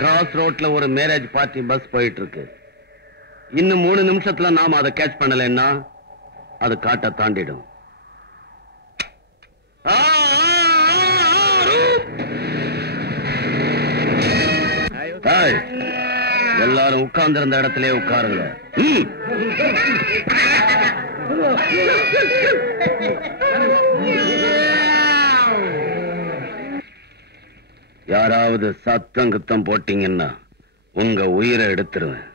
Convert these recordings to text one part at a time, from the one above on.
Cross ரோட்ல ஒரு marriage party bus போயிட்டு இருக்கு. இன்னும் 3 நிமிஷத்துல நாம அதை கேட்ச் பண்ணலைன்னா அது காட்ட தாண்டிடும். எல்லாரும் உட்கார்ந்து இருந்த இடத்திலே உட்காருங்க. யாராவது சத்தம் குத்தம் போட்டீங்கன்னா உங்க உயிரை எடுத்துருவேன்.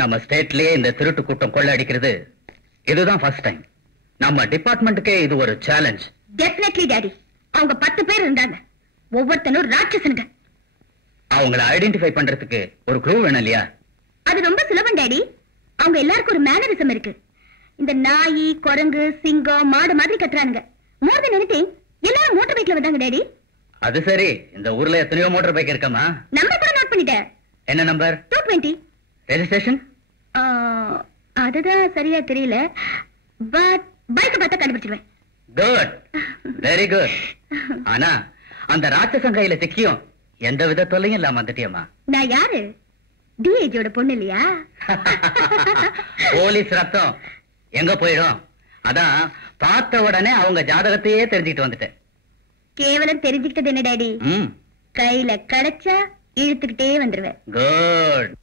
நம்ம ஸ்டேட்லயே இந்த திருட்டு கூட்டம் கொள்ள அடிக்கிறது இதுதான் ஃபர்ஸ்ட் டைம். நம்ம டிபார்ட்மெண்ட்டுக்கே இது ஒரு சேலஞ்ச். Definitely daddy. அவங்க 10 பேர் இருந்தாங்க. ஒவ்வொருத்தனும் ராட்சசனுங்க. அவங்கள ஐடென்டிஃபை பண்றதுக்கு ஒரு க்ளூ வேணும் இல்லையா? அது ரொம்ப சுலபம் டாடி. அவங்க எல்லாருக்கும் ஒரு மேனரிசம் இருக்கு. இந்த நாய், குரங்கு, சிங்கம், மாடு மாதிரி கத்துறானுங்க. மோர் தென் எனிதிங் எல்லாரும் மோட்டார் பைக்ல வந்தாங்க டாடி. அது சரி. இந்த ஊர்ல எத்தனையோ மோட்டார் பைக் இருக்காமா? நம்பர் கூட நோட் பண்ணிட்டேன். என்ன நம்பர்? 220. ரெஜிஸ்ட்ரேஷன்? அதுதான் சரியா தெரியல. பட் பைக் பார்த்தா கண்டுபிடிச்சிடுவேன். Good, very good. ஆனா அந்த ராட்சசன் கையில சிக்கியும் எந்த வித தொல்லையும் இல்லாம வந்துட்டியம்மா. நான் யாரு? டிஏஜியோட பொண்ணு இல்லையா? போலீஸ் ரத்தம் எங்க போயிடும். அதான் பார்த்த உடனே அவங்க ஜாதகத்தையே தெரிஞ்சுக்கிட்டு வந்துட்டேன். கேவலம் தெரிஞ்சுக்கிட்டது என்ன டாடி? கையில கிடைச்சா இழுத்துக்கிட்டே வந்துருவேன். Good.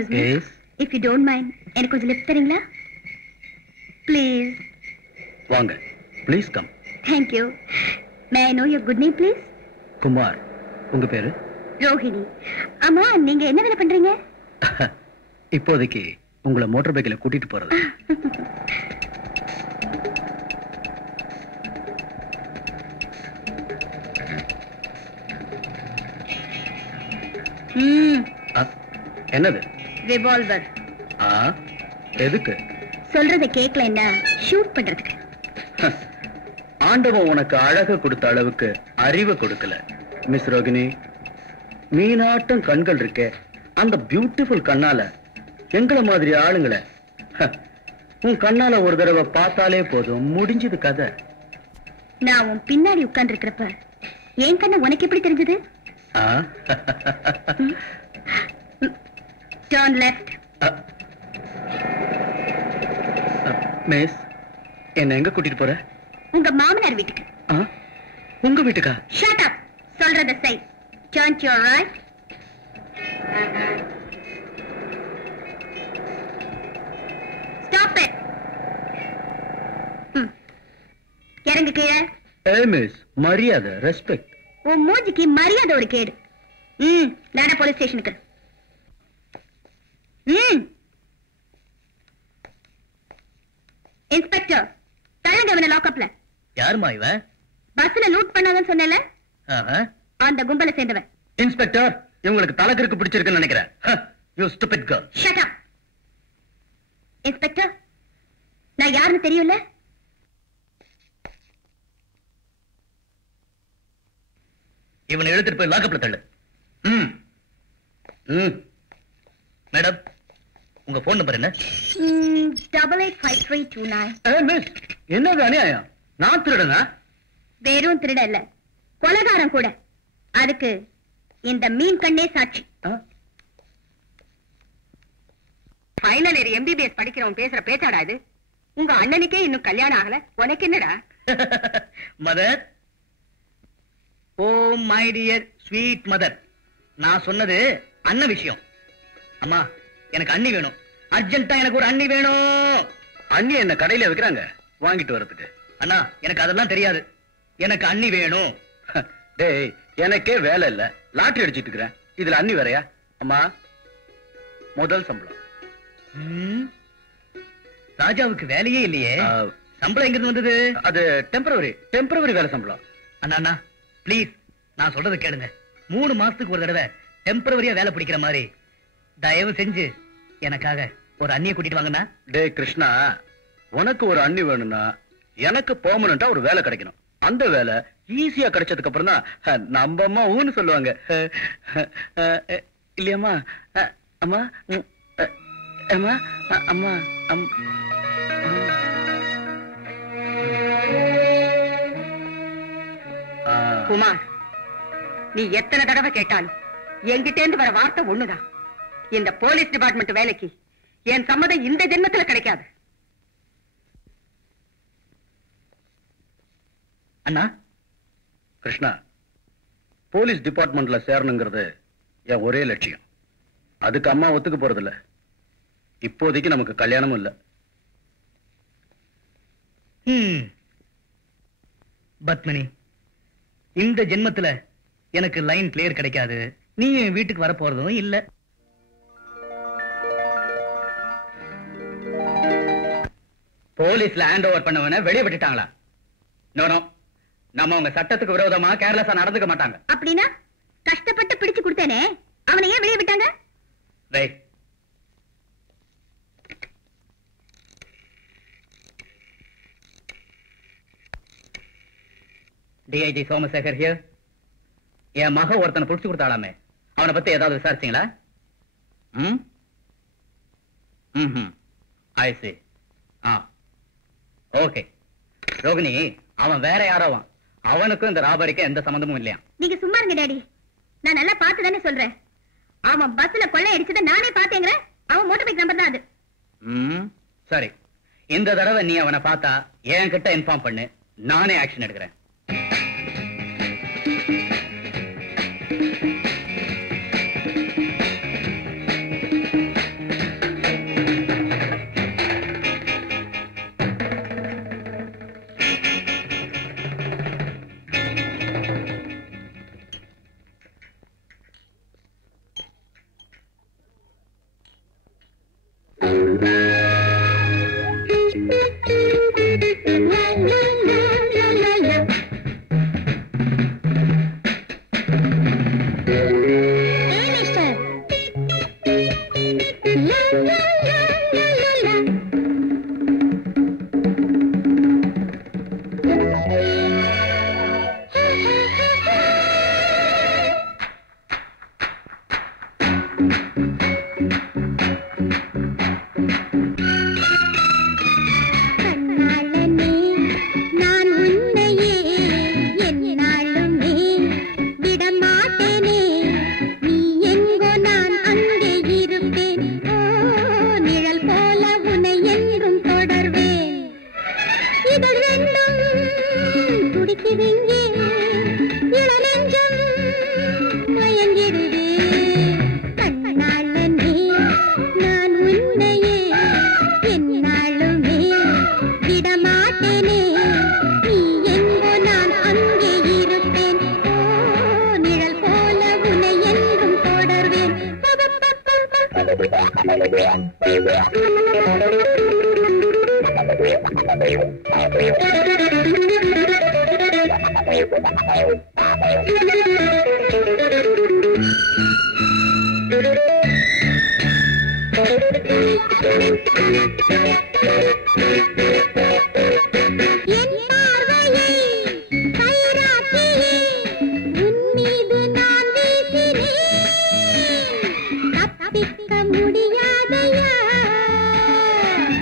Excuse me, if you don't mind எனக்கு கொஞ்சம் லிஃப்ட் தரீங்களா ப்ளீஸ்? வாங்க, please come. Thank you. May I know your good name please? Kumar. உங்க பேரு? ரோஹிணி. ஆமா, நீங்க என்ன வேலை பண்றீங்க? இப்போதைக்கு உங்களை மோட்டார் பைக்ல கூட்டிட்டு போறது. என்னது? ரிவால்வர். எதுக்கு? சொல்றத கேட்கல, என்ன ஷூட் பண்றதுக்கு. ஆண்டவன் உனக்கு அழக கொடுத்த அளவுக்கு அறிவை கொடுக்கல மிஸ் ரோகிணி. மீனாட்டம் கண்கள் இருக்கே, அந்த பியூட்டிஃபுல் கண்ணால எங்களை மாதிரி ஆளுங்களை உன் கண்ணால ஒரு தடவை பார்த்தாலே போதும், முடிஞ்சது கதை. நான் உன் பின்னாடி உட்கார்ந்து இருக்கிறப்ப என் கண்ண உனக்கு எப்படி தெரிஞ்சது? Turn left. மிஸ், என்ன எங்க கூட்டிட்டு போற? உங்க மாமனார் வீட்டுக்கு. உங்க வீட்டுக்கா? Shut up. சொல்றத செய். Turn to your right. Stop it. இறங்கு கீழே. மிஸ், மரியாதை, ரெஸ்பெக்ட். உன் மூஞ்சிக்கு மரியாதை ஒரு கேடு. நட போலீஸ் ஸ்டேஷனுக்கு. இன்ஸ்பெக்டர், தள்ளுங்க இவனை லாக்அப்ல. யாருமா இவன்? பஸ்ல லூட் பண்ணாங்கன்னு சொன்னல, அந்த கும்பலை சேர்ந்தவன். இன்ஸ்பெக்டர், இவங்களுக்கு தலைக்கருக்கு பிடிச்சிருக்குன்னு நினைக்கிறேன். You stupid girl. Shut up. Inspector, நான் யாருன்னு தெரியும்ல? இவனை எடுத்துட்டு போய் லாக்அப்ல தள்ளு. மேடம், உங்க போன் நம்பர் என்ன? 885329. மிஸ், என்னது அநியாயம்? நான் திருடனா? வெறும் திருட இல்ல, கொலைகாரம் கூட. அதுக்கு இந்த மீன் கண்ணே சாட்சி. ஃபைனல் இயர் MBBS படிக்கிறவன் பேசுற பேச்சாடா இது? உங்க அண்ணனுக்கே இன்னும் கல்யாணம் ஆகல, உனக்கு என்னடா? Mother, oh my dear sweet mother, நான் சொன்னது அண்ணன் விஷயம். அம்மா, எனக்கு அண்ணி வேணும், அர்ஜென்ட்டா எனக்கு ஒரு அண்ணி வேணும். அண்ணி என்ன கடையில வைக்கிறாங்க வாங்கிட்டு வரதுக்கு? அண்ணா, எனக்கு அதெல்லாம் தெரியாது, எனக்கு அண்ணி வேணும். டேய், எனக்கே வேலை இல்ல, லாட்டரி அடிச்சிட்டு இருக்கிறேன், இதுல அண்ணி வேறையா? அம்மா, முதல் சம்பளம். ராஜாவுக்கு வேலையே இல்லையே, சம்பளம் எங்க வந்தது? அது டெம்பரவரி வேலை சம்பளம். அண்ணா அண்ணா ப்ளீஸ், நான் சொல்றதை கேளுங்க. 3 மாசத்துக்கு ஒரு தடவை டெம்பரவரியா வேலை பிடிக்கிற மாதிரி தயவு செஞ்சு எனக்காக ஒரு அண்ணியை கூட்டிட்டு வாங்கண்ணா. டே கிருஷ்ணா, உனக்கு ஒரு அண்ணி வேணும்னா எனக்கு பெர்மனண்டா ஒரு வேலை கிடைக்கணும். அந்த வேலை ஈஸியா கிடைச்சதுக்கு அப்புறம் தான் நம்ம அம்மா ஊன்னு சொல்லுவாங்க, இல்லையம்மா? அம்மா, அம்மா, அம்மா, குமார், நீ எத்தனை தடவை கேட்டாலும் என்கிட்ட இருந்து வர வார்த்தை ஒண்ணுதான். இந்த போலீஸ் டிபார்ட்மெண்ட் வேலைக்கு என் சம்மதம் இந்த ஜென்மத்துல கிடைக்காது. அண்ணா, கிருஷ்ணா, போலீஸ் டிபார்ட்மெண்ட்ல சேரணுங்கிறது என் ஒரே லட்சியம். அதுக்கு அம்மா ஒத்துக்க போறதில்ல. இப்போதைக்கு நமக்கு கல்யாணமும் இல்ல. பத்மினி, இந்த ஜென்மத்துல எனக்கு லைன் கிளியர் கிடைக்காது. நீ என் வீட்டுக்கு வர போறதும் இல்ல. போலீஸ்ல ஹேண்ட் ஓவர் பண்ணவன வெளியே விட்டுட்டாங்களா? நோ, நம்ம உங்க சட்டத்துக்கு விரோதமா கேர்லெஸ்ஸா நடந்துக்க மாட்டாங்க. அப்படின்னா கஷ்டப்பட்டு பிடிச்சு கொடுத்தேனே, அவனை ஏன் வெளியே விட்டாங்க? DIG Somasekhar here. என் மக ஒருத்தனை புடிச்சு கொடுத்தாலாமே, அவனை பத்தி ஏதாவது விசாரிச்சீங்களா? ஐ see. ஓகே ரோகிணி, அவன் வேற யாரோவான். அவனுக்கும் இந்த ராபரிக்கு எந்த சம்பந்தமும் இல்லையா? நீங்க சும்மா இருங்க டாடி, நான் நல்லா பார்த்து தானே சொல்றேன். அவன் பஸ்ல கொள்ளை அடிச்சத நானே பார்த்தேங்கிற. அவன் மோட்டார் பைக் நம்பர் தான் அது. சரி, இந்த தடவை நீ அவனை பார்த்தா என் கிட்ட இன்ஃபார்ம் பண்ணு, நானே ஆக்ஷன் எடுக்கிறேன்.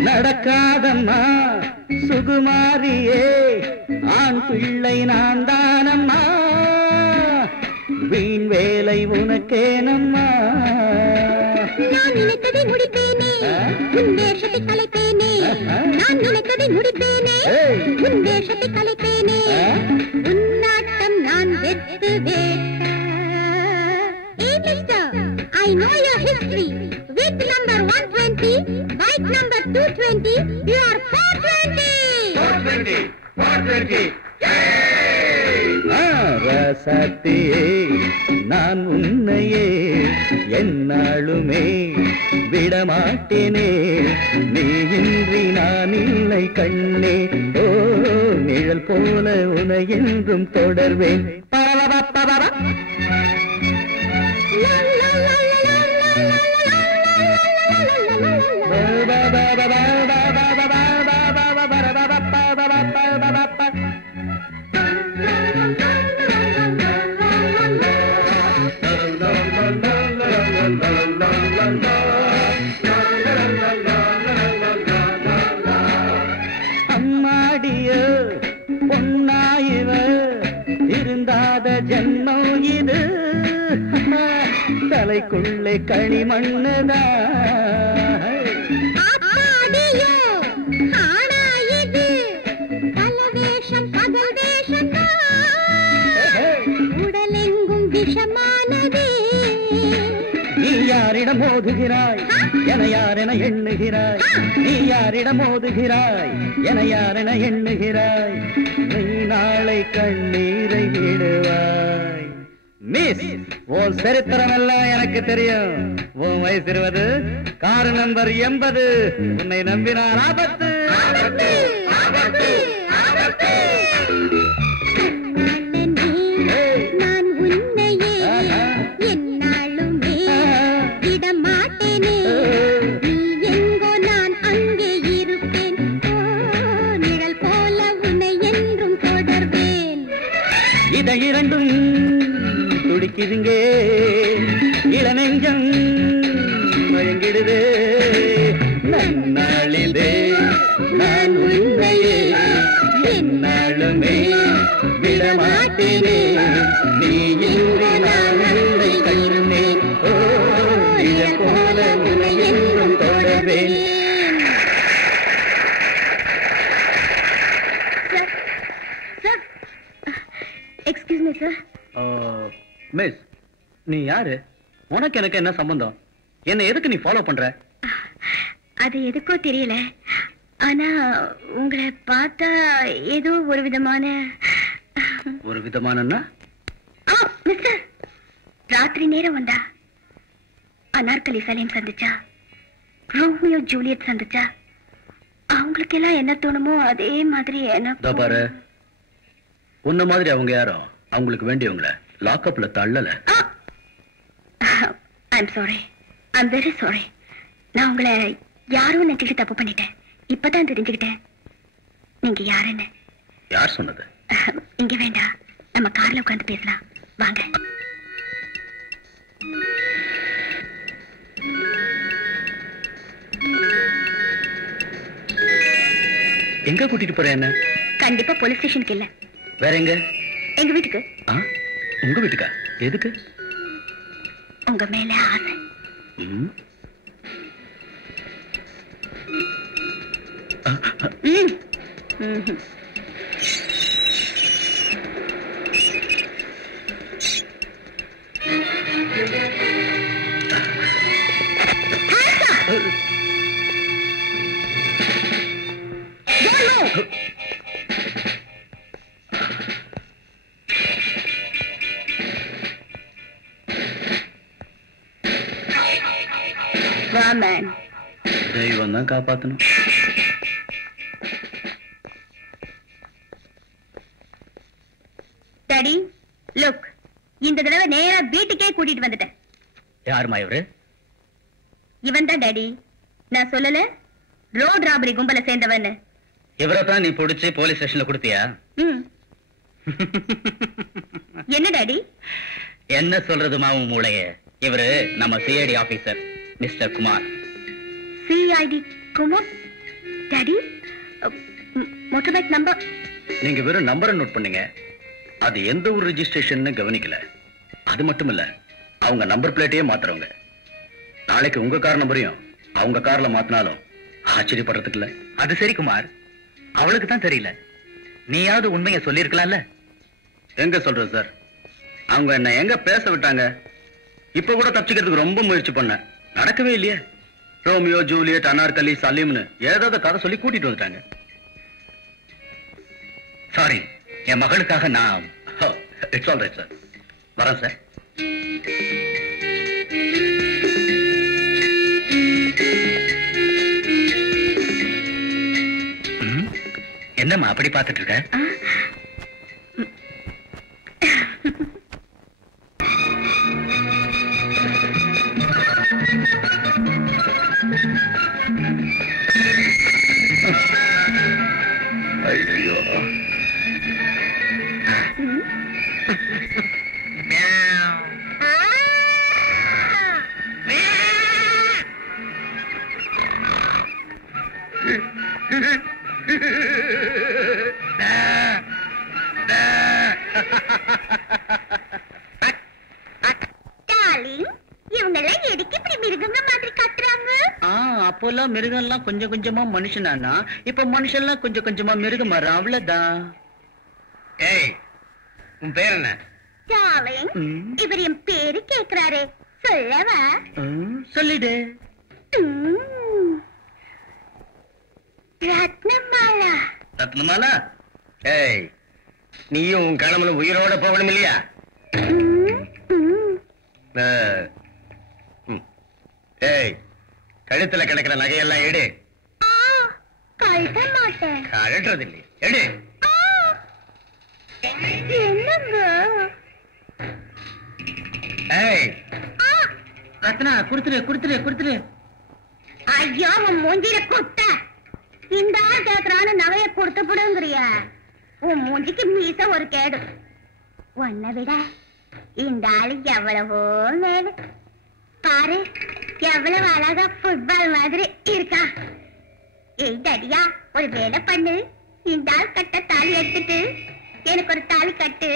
நடக்காதம்மா சுகுமாரியே, ஆண் பிள்ளை நான் தானம்மா, வீண் வேலை உனக்கேனம்மா. நான் நினைத்ததை முடிப்பேனே, உன் வேஷத்தை கலைப்பேனே. நான் நினைத்ததை முடிப்பேனே, உன் வேஷத்தை கலைப்பேனே. உன்னாட்டம் நான் வெத்துவேன். Hey mister, I know your history. With number 120, bike number 220, you are 420. 420, 420. ரசத்தியே நான் உன்னையே என்னாலுமே விடமாட்டேனே, நீ இன்றி நான் இல்லை கண்ணே. ஓ நிழல் போல உனை என்றும் தொடர்வேன். அம்மாடிய பொன்னாயிவ இருந்தாத ஜன்மம் இது, தலைக்குள்ளே களிமண்ணுதா. நீ யாரிடம் மோதுகிறாய் என யாரென எண்ணுகிறாய், நீ யாரிடம் மோதுகிறாய் என யாரென எண்ணுகிறாய், நீ நாளை கண்ணீரை விடுவாய். மிஸ், உன் சரித்திரம் எல்லாம் எனக்கு தெரியும். உன் வயசு 20, கார் நம்பர் 80, உன்னை நம்பினார் ஆபத்து. இதை இரண்டும் துடிக்குதுங்கே, இளநெஞ்சம் மயங்கிடுதே. நன்னாளிதே நான் உன்னையே என்னாலுமே விடமாட்டேனே, நீ இன்றி நான் இல்லை கண்ணே. ஓ நிழல் போல உன்னை என்றும் தொடர்வேன். Excuse me sir. மிஸ், நீ யாரு? உனக்கு எனக்கு என்ன சம்பந்தம்? என்ன எதுக்கு நீ ஃபாலோ பண்ற? அது எதுக்கோ தெரியல, ஆனா உங்களை பார்த்தா ஏதோ ஒரு விதமான மிஸ்டர், ராத்திரி நேரம் வந்தா அனார்கலி சலீம் சந்திச்சா, ரோமியோ ஜூலியட் சந்திச்சா, அவங்களுக்கு எல்லாம் என்ன தோணுமோ அதே மாதிரி என்ன பாரு. உன்ன மாதிரி அவங்க யாரும் அவங்களுக்கு வேண்டியவங்கள லாக்அப்ல தள்ளல. I'm sorry, I'm very sorry. நான் உங்களை யாரும் நினைச்சுட்டு தப்பு பண்ணிட்டேன். இப்பதான் தெரிஞ்சுக்கிட்டேன் நீங்க யாருன்னு. யார் சொன்னது? இங்க வேண்டாம், நம்ம கார்ல உட்கார்ந்து பேசலாம் வாங்க. எங்க கூட்டிட்டு போற? என்ன? கண்டிப்பா போலீஸ் ஸ்டேஷனுக்கு இல்ல. வேற எங்க? எங்க வீட்டுக்கு. உங்க வீட்டுக்கா? எதுக்கு? உங்க மேல ஆசை. தெய்வம் தான் காப்பாத்தணும். டாடி லுக், இந்த தடவை நேரா வீட்டுக்கே கூட்டிட்டு வந்துட்டேன். யாருமா இவரு? இவன் தான் டாடி. நான் சொல்லல ரோட் ராபரி கும்பல சேர்ந்தவன்னு. இவரைத்தான் நீ பிடிச்சு போலீஸ் ஸ்டேஷன்ல கொடுத்தியா? என்ன டாடி? என்ன சொல்றது மாவும் மூளைய? இவரு நம்ம CID officer mister Kumar. CID Kumar? Daddy motor bike number? நீங்க வெறும் நம்பரை நோட் பண்ணீங்க, அது எந்த ஒரு ரெஜிஸ்ட்ரேஷன் கவனிக்கல. அது மட்டும் இல்ல, அவங்க நம்பர் பிளேட்டையே மாத்துறவங்க. நாளைக்கு உங்க கார் நம்பரையும் அவங்க கார்ல மாத்தினாலும் ஆச்சரியப்படுறதுக்கு இல்ல. அது சரி குமார், அவளுக்கு தான் தெரியல. நீயாவது உண்மையை சொல்லிருக்கலாம்ல. எங்க சொல்றது சார்? அவங்க என்ன எங்க பேச விட்டாங்க? இப்ப கூட தப்பிச்சுக்கிறதுக்கு ரொம்ப முயற்சி பண்ண, நடக்கவே இல்லையே. ரோமியோ ஜூலியட், அனார்கலி, சலீம்னு ஏதாவது கதை சொல்லி கூட்டிட்டு வந்துட்டாங்க. சாரி, என் மகளுக்காக நான். It's all right sir. வரேன் சார். என்னம்மா அப்படி பார்த்துட்டு இருக்க? ஐயோ, அப்போல்லாம் மிருகம் எல்லாம் கொஞ்சம் கொஞ்சமா மனுஷனானா, இப்ப மனுஷன் எல்லாம் கொஞ்சம் கொஞ்சமா மிருகம் மாற, அவ்வளவுதான். ஏய், உன் பேர் என்ன? டார்லிங், இவர் என் பேரு கேக்குறாரே, சொல்லவா? சொல்லிடு. ரத்னமாலா. ரத்னமாலா? ஏய், நீயும் உன் கணவனும் உயிரோட போகணும் இல்லையா? ஏய், கழுத்துல கிடக்கிற நகையெல்லாம் எடு. கழட்ட மாட்டேன். கழட்டுறது இல்லையா? எடு. என்னங்க? ஏய், ரத்னா, குடுத்துரு குடுத்துரு குடுத்துரு. ஐயோ, உன் மூஞ்சில குட்ட. இந்த ஆள் கேக்குறான்னு நகைய கொடுத்து போடுங்கிறியா? உன் மூஞ்சிக்கு மீச ஒரு கேடு. உன்னை விட இந்த ஆளு எவ்வளவோ மேல. பாரு, எவ்வளவு அழகா ஃபுட்பால் மாதிரி இருக்கா. ஏய் தடியா, ஒரு வேலை பண்ணு. இந்த ஆள் கட்ட தாலி எடுத்துட்டு எனக்கு ஒரு தாலி கட்டு.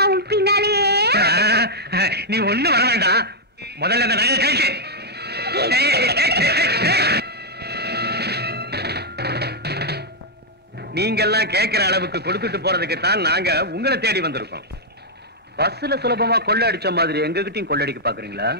அவன் பின்னாலேயே. நீ ஒண்ணு வர வேண்டாம், முதல்ல அந்த நகை கழிச்சு. நீங்க எல்லாம் கேட்கிற அளவுக்கு கொடுத்துட்டு போறதுக்கு தான் நாங்க உங்களை தேடி வந்திருக்கோம். பஸ்ல சுலபமா கொள்ளை அடிச்ச மாதிரி எங்ககிட்டயும் கொள்ளடிக்க பாக்குறீங்களா?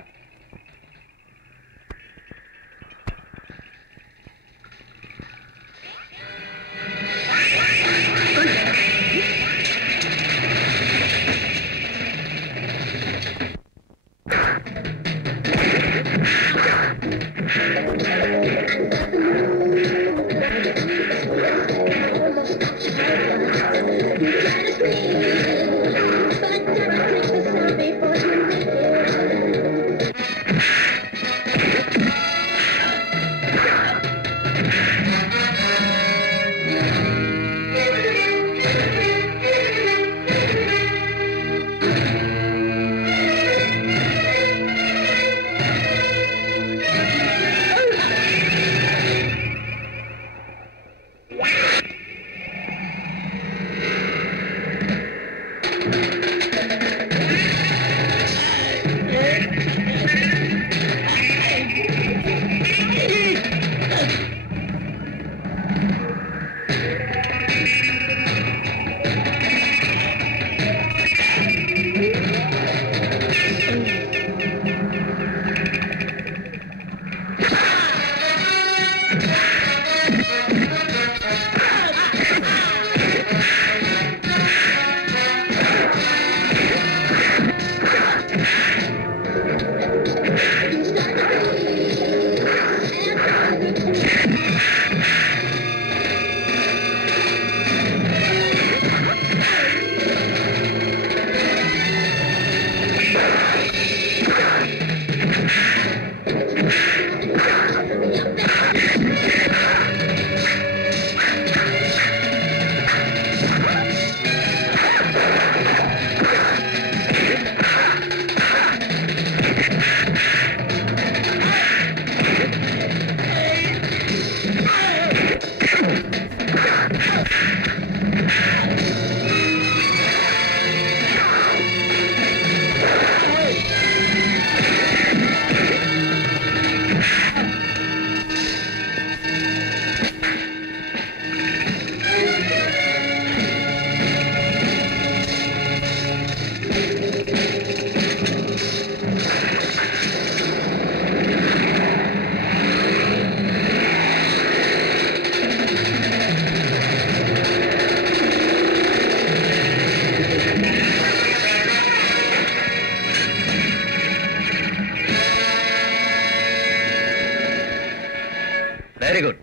வெரி குட்,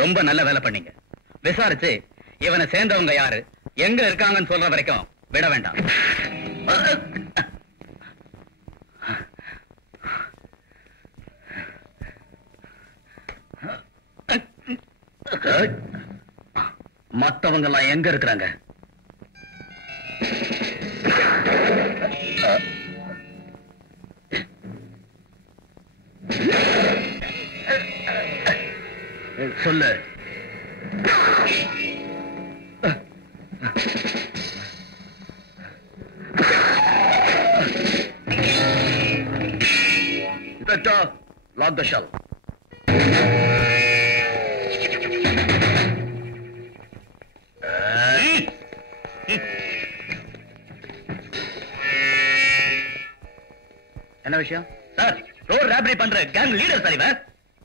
ரொம்ப நல்ல வேலை பண்ணீங்க. விசாரிச்சு இவனை சேர்ந்தவங்க யாரு, எங்க இருக்காங்கன்னு சொல்ற வரைக்கும் விட வேண்டாம். மத்தவங்க எல்லாம் எங்க இருக்கிறாங்க? சொல்லு. Inspector, lock the shell. என்ன விஷயம் சார்? ரோட் ராபரி பண்ற கேங் லீடர் சார் இவர்.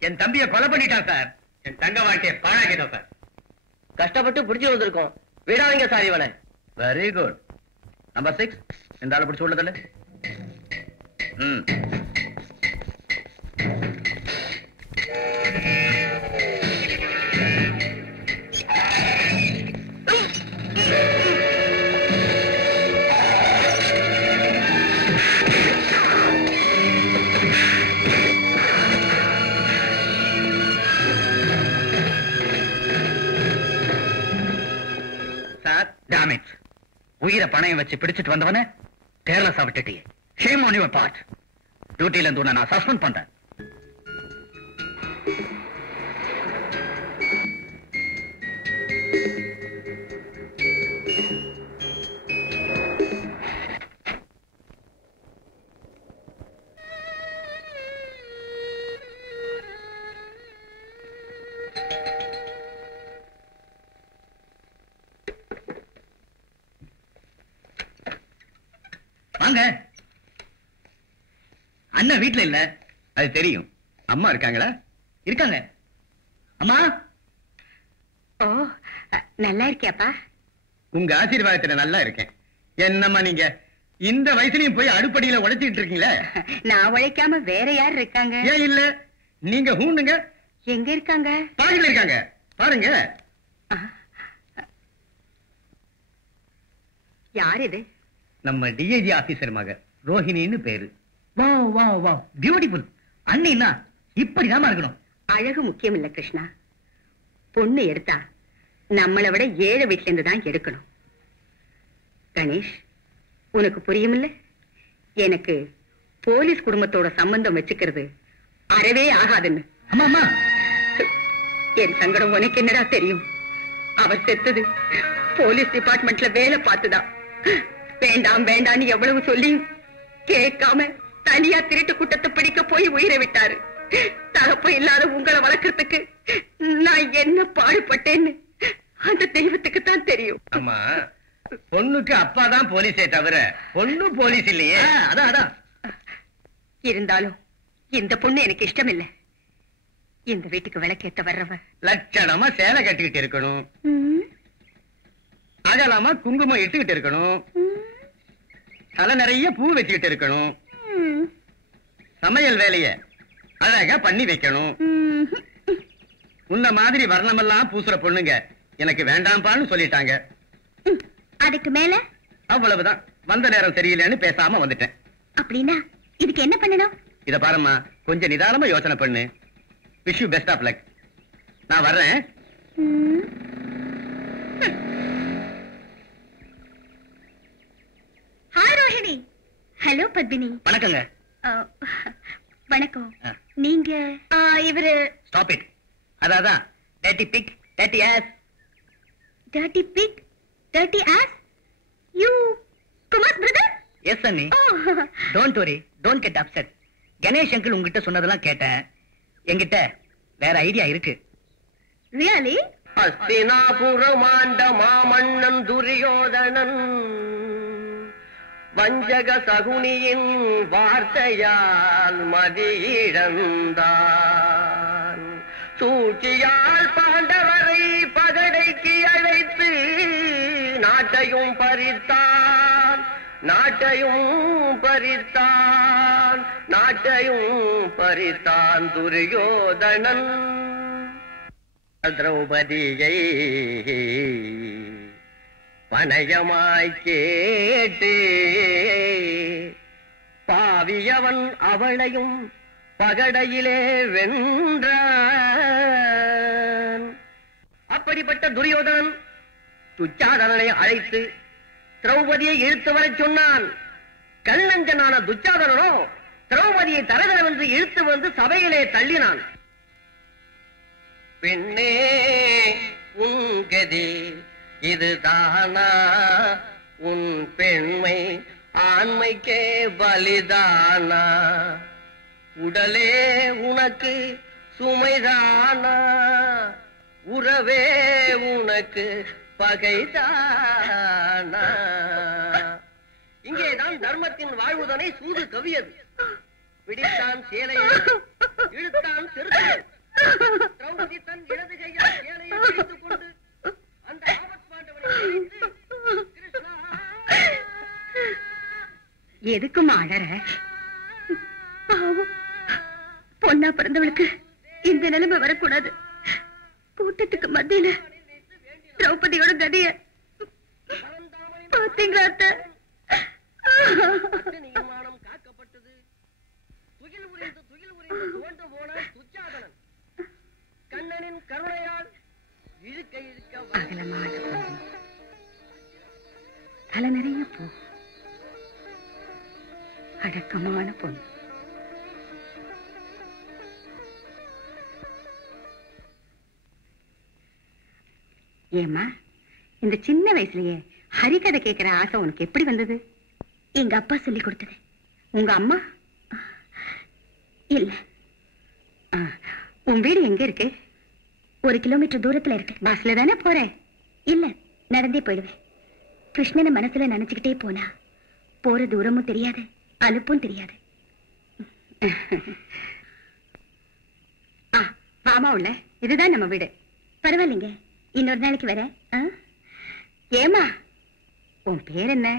என் தம்பியை கொலை பண்ணிட்டான் சார். என் தங்க வாழ்க்கையை பாழாக்கிட்டோம் சார். கஷ்டப்பட்டு பிடிச்சு வந்திருக்கோம், விடாதீங்க சார் இவனை. Very good. நம்பர் 6, இந்த ஆளை பிடிச்சு உள்ளதில்ல. உயிரை பணையம் வச்சு பிடிச்சிட்டு வந்தவன கேர்லஸா விட்டுட்டியே. Shame on your part. டியூட்டில இருந்து உன்னை நான் சஸ்பெண்ட் பண்றேன். வாங்க. அண்ணன் வீட்டுல இல்ல. அது தெரியும். அம்மா இருக்காங்களா? இருக்காங்க. அம்மா. ஓ, நல்லா இருக்கியாப்பா? உங்க ஆசீர்வாதத்துல நல்லா இருக்கேன். என்னம்மா நீங்க இந்த வயசுலயும் போய் அடுப்படியில உழைச்சிட்டு இருக்கீங்களே? நான் உழைக்காம வேற யார் இருக்காங்க? ஏன் இல்ல, நீங்க ஹூண்டுங்க. எங்க இருக்காங்க? பாருங்க இருக்காங்க, பாருங்க. யார் இது? நம்ம டிஐஜி ஆபீசர் மக ரோஹிணின்னு பேரு. வா வா வா, பியூட்டிஃபுல். அண்ணின்னா இப்படிதான் இருக்கணும். அழகு முக்கியம் இல்ல கிருஷ்ணா. பொண்ணு எடுத்தா நம்மளை விட ஏழை வீட்டுல இருந்து தான் எடுக்கணும். கணேஷ், உனக்கு புரியுமில்ல? எனக்கு போலீஸ் குடும்பத்தோட சம்பந்தம் வச்சுக்கிறது அறவே ஆகாதுன்னு. அம்மா அம்மா, என் சங்கடம் உனக்கு என்னடா தெரியும்? அவர் செத்தது போலீஸ் டிபார்ட்மெண்ட்ல வேலை பார்த்துதான். வேண்டாம் வேண்டான்னு எவ்வளவு சொல்லி கேட்காம தனியா திருட்டு கூட்டத்தை பிடிக்க போய் உயிரை விட்டாரு. தகப்ப இல்லாத உங்களை வளர்க்கறதுக்கு நான் என்ன பாடுபட்டேன்னு அந்த தெய்வத்துக்கு தான் தெரியும். அம்மா, பொண்ணுக்கு அப்பாதான் போலீஸே தவிர பொண்ணு போலீஸ் இல்லையே. அதான் அதான். இருந்தாலும் இந்த பொண்ணு எனக்கு இஷ்டம் இல்லை. இந்த வீட்டுக்கு விளக்கேத்த வர்றவ லட்சணமா சேலை கட்டிக்கிட்டு இருக்கணும், அகலமா குங்குமம் இட்டுக்கிட்டு இருக்கணும், தலை நிறைய பூ வச்சுக்கிட்டு இருக்கணும், சமையல் வேலைய அழகா பண்ணி வைக்கணும். உன்ன மாதிரி வர்ணமெல்லாம் பூசுற பொண்ணுங்க எனக்கு வேண்டாம்பான்னு சொல்லிட்டாங்க. அதுக்கு மேல அவ்வளவுதான். வந்த நேரம் சரியில்லைன்னு பேசாம வந்துட்டேன். அப்படின்னா இதுக்கு என்ன பண்ணணும்? இத பாரும்மா, கொஞ்சம் நிதானமா யோசனை பண்ணு. Wish you best of luck. நான் வர்றேன். ஹாய் ரோஹிணி. ஹலோ பத்மினி. வணக்கங்க. வணக்கம். நீங்க இவரு? Stop it. அதான் டேட்டி big, டேட்டி as. Dirty big, dirty as. You Kumar brother? S அண்ணி. Don't worry, don't get upset. Ganesh uncle உங்ககிட்ட சொன்னதெல்லாம் கேட்டேன். என்கிட்ட வேற ஐடியா இருக்கு. ரியலி? ஹஸ்தினாபுரம் ஆண்ட மாமன்னன் துரியோதனன் வஞ்சக சகுனியின் வார்த்தையால் மதியிழந்தான். சூழ்ச்சியால் பாண்டவரை பகடைக்கு அழைத்து நாட்டையும் பறித்தான், நாட்டையும் பறித்தான், நாட்டையும் பறித்தான் துரியோதனன். திரௌபதியை பணயமாய் கேட்டு பாவியவன் அவளையும் பகடையிலே வென்றான். அப்படிப்பட்ட துரியோதனன் துச்சாதனனை அழைத்து திரௌபதியை இழுத்து வரச் சொன்னான். கல்லஞ்சனான துச்சாதனனோ திரௌபதியை தரதரவென்று இழுத்து வந்து சபையிலே தள்ளினான். பெண்ணே உன் கதி இதுதானா, உன் பெண்மை ஆண்மைக்கே பலிதானா, உடலே உனக்கு சுமைதானா, உறவே உனக்கு பகைதானா. இங்கேதான் தர்மத்தின் வாழ்வுதனை சூது கவியது. பிடித்தான் சேலையை, இழுத்தான் திருத்தலை. திரௌபதி தன் இடது கையால் சேலையை பிடித்துக் கொண்டு அந்த ஆபத் பாண்டவனை அழைத்து, கிருஷ்ணா. எதுக்குமா அழற? பொண்ணா பிறந்தவளுக்கு இந்த நிலைமை வரக்கூடாது. கூட்டத்துக்கு மத்தியில திரௌபதியோட கதிய பாத்தீங்களா? நியமானம் காக்கப்பட்டது. துகில் உரிந்து துவண்டு போனான் துச்சாதனன். கண்ணனின் கருணையால் இழுக்க இழுக்க தலை நிறைய போ, அடக்கமான பொண்ணு. ஏமா இந்த சின்ன வயசுலயே ஹரிகதை கேட்கிற ஆசை உனக்கு எப்படி வந்தது? எங்க அப்பா சொல்லி கொடுத்தது. உங்க அம்மா? இல்ல. உன் வீடு எங்க இருக்கு? 1 கிலோமீட்டர் தூரத்துல இருக்கு. பஸ்ல தானே போறேன்? இல்ல, நடந்தே போயிடுவேன். கிருஷ்ணனை மனசுல நினைச்சுக்கிட்டே போனா போற தூரமும் தெரியாது, அலுப்பும் தெரியாது. ஆமா உள்ள இதுதான் நம்ம வீடு. பரவாயில்லைங்க, இன்னொரு நாளைக்கு வரேன். ஏமா உன் பேர் என்ன?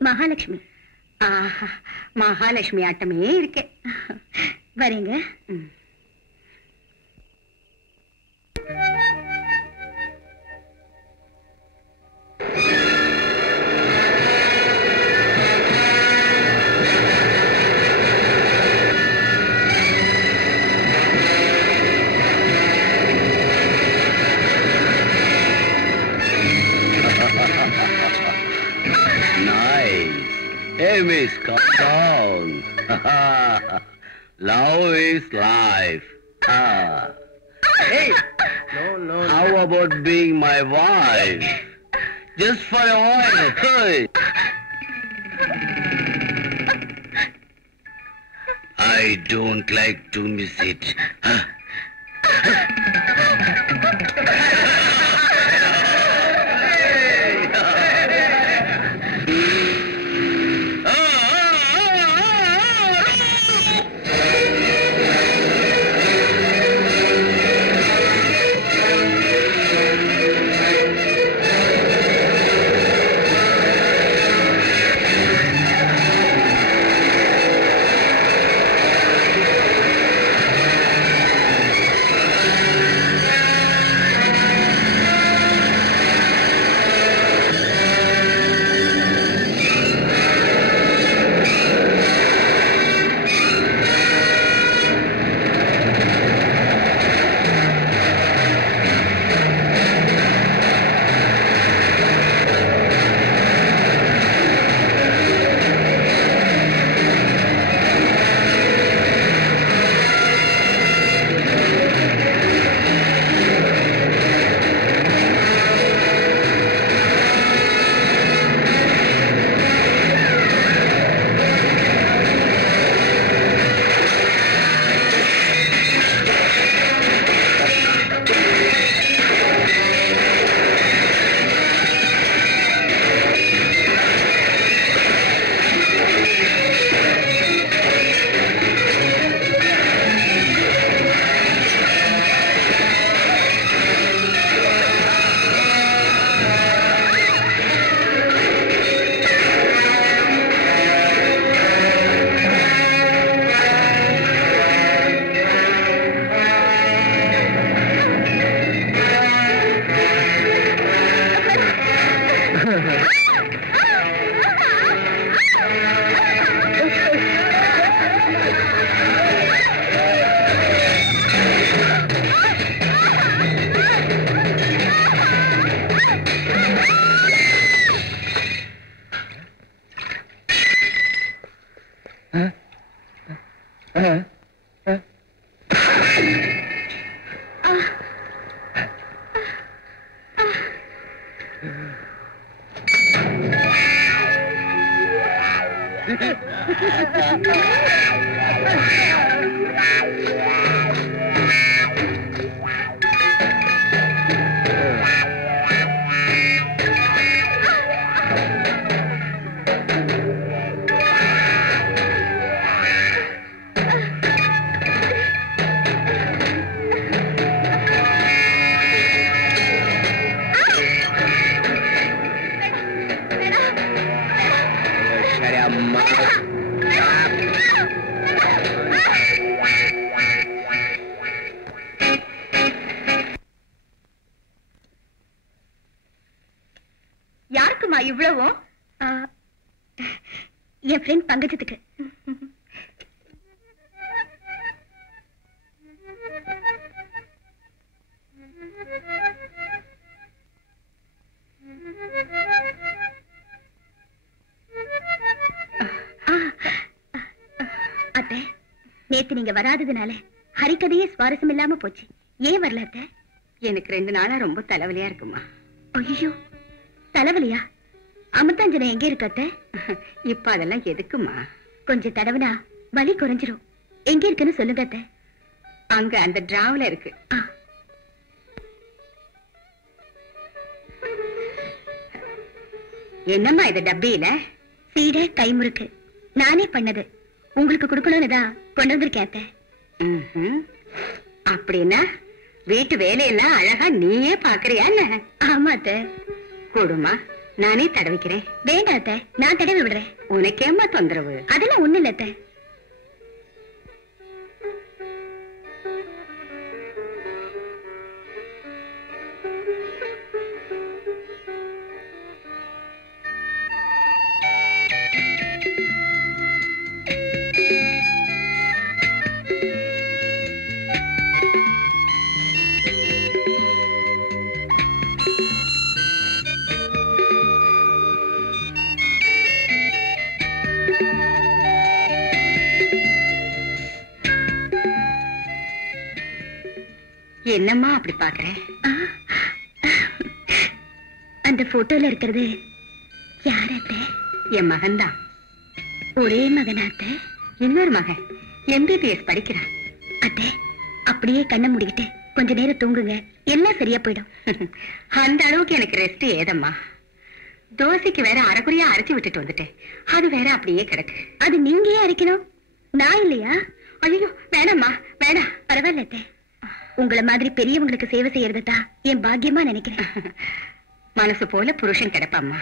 மகாலட்சுமி. மகாலட்சுமி ஆட்டமே இருக்கே. வரேங்க. Hey, miss, calm down. Love is life. Hey, no. How about being my wife? Just for a while. Hey. I don't like to miss it. யாருக்குமா இவ்வளவோ? என் ஃப்ரெண்ட் பங்கஜத்துக்கு. அத்தை, நேத்து நீங்க வராததுனால ஹரிக்கதையே சுவாரஸ்யம் இல்லாம போச்சு. ஏன் வரல அத்தை? எனக்கு 2 நாளா ரொம்ப தலைவலியா இருக்குமா. ஐயோ, தலைவலியா? அமிர்தாஞ்சனம் எங்க இருக்கு அத்தை? இப்ப அதெல்லாம் எதுக்குமா? கொஞ்சம் தடவுனா வலி குறைஞ்சிரும். எங்க இருக்குன்னு சொல்லுங்க அத்தை. அங்க அந்த டிராவல இருக்கு. என்னம்மா இது டப்பியில? சீடை கைமுறுக்கு நானே பண்ணது. உங்களுக்கு கொடுக்கணும்னு தான் கொண்டு வந்திருக்கேன் அத்தை. அப்படின்னா வீட்டு வேலையெல்லாம் அழகா நீயே பாக்குறியா? ஆமா அத்தை. கொடுமா, நானே தடவிக்கிறேன். வேண்டாம் அத்தை, நான் தடவி விடுறேன். உனக்கேம்மா தொந்தரவு? அதெல்லாம் ஒண்ணு இல்ல அத்தை. என்னம்மா அப்படி பாக்குறேன்? அந்த போட்டோல இருக்கிறது யார் அத்தை? என் மகன்தான். ஒரே மகன் அத்தை? இன்னொரு மகன் MBBS படிக்கிறான். அத்தை, அப்படியே கண்ணை மூடிக்கிட்டு கொஞ்ச நேரம் தூங்குங்க, எல்லாம் சரியா போயிடும். அந்த அளவுக்கு எனக்கு ரெஸ்ட் ஏதம்மா. தோசைக்கு வேற அரைக்குறையா அரைச்சு விட்டுட்டு வந்துட்டேன். அது வேற அப்படியே கிடக்கு. அது நீங்க ஏன் அரைக்கணும், நான் இல்லையா? ஐயோ வேணாம்மா, வேணாம். பரவாயில்ல அத்தை, உங்களை மாதிரி பெரியவங்களுக்கு சேவை செய்யறதுதான் என் பாக்கியமா நினைக்கிறேன். மனசு போல புருஷன் கிடைப்பாம்மா.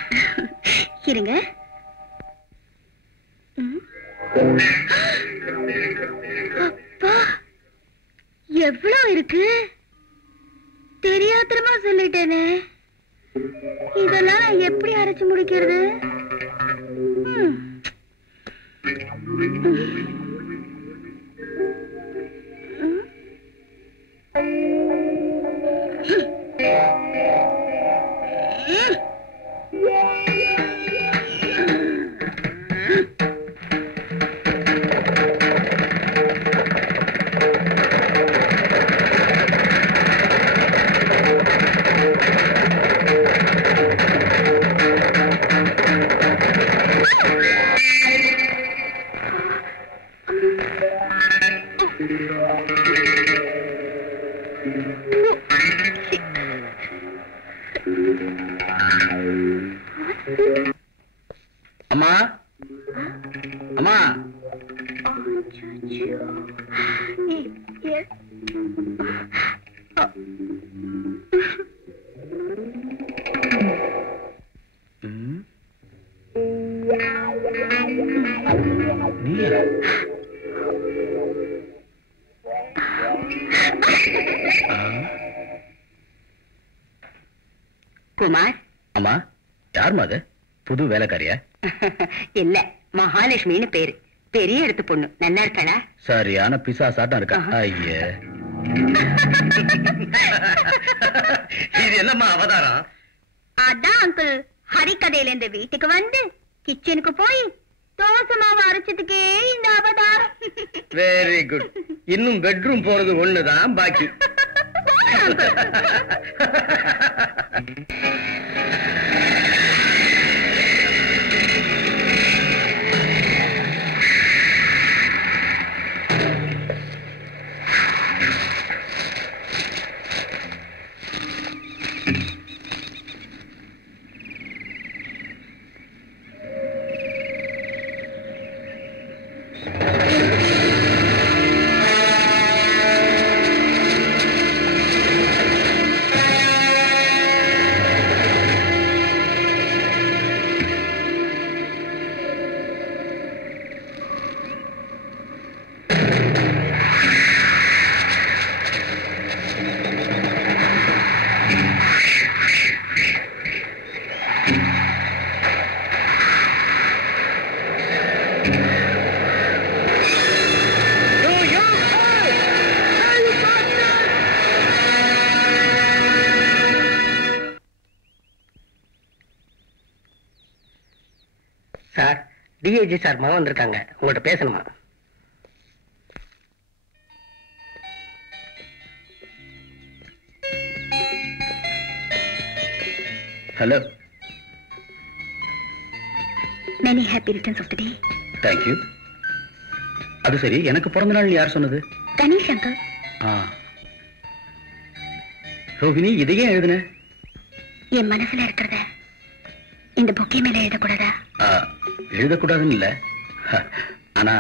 இருங்க. அப்பா, எவ்வளவு இருக்கு? தெரியாதமா சொல்லிட்டேனே. இதெல்லாம் நான் எப்படி அரைச்சு முடிக்கிறது? அம்மா, அம்மா, குமார். அம்மா, யாருமா அது? புது வேலைக்காரியா? இல்ல, மகாலட்சுமின்னு பேரு. பெரிய இடத்து பொண்ணு. நல்லா இருக்கா? சரியான பிசா சாட்டம் இருக்கா? ஐயே, இது என்னம்மா அவதாரம்? அதான் அங்கிள், ஹரிக்கதையில இந்த வீட்டுக்கு வந்து கிச்சனுக்கு போய் தோசை மாவு அரைச்சதுக்கே இந்த அவதாரம். Very good. இன்னும் பெட்ரூம் போறது ஒண்ணுதான் பாக்கி. சார், டிஐஜி சார் மகன் வந்திருக்காங்க, உங்கள்கிட்ட பேசணுமா? Hello. Many happy returns of the day. Thank you. அது சரி, எனக்கு பிறந்த நாள் யார் சொன்னது? கணேஷ் அங்கிள். ரோஹிணி, இதையே எழுதுன? என் மனசுல இருக்கிறத இந்த புக்கே மேல எழுதக்கூடாதா? எழுதக்கூடாதுன்னு இல்ல, ஆனா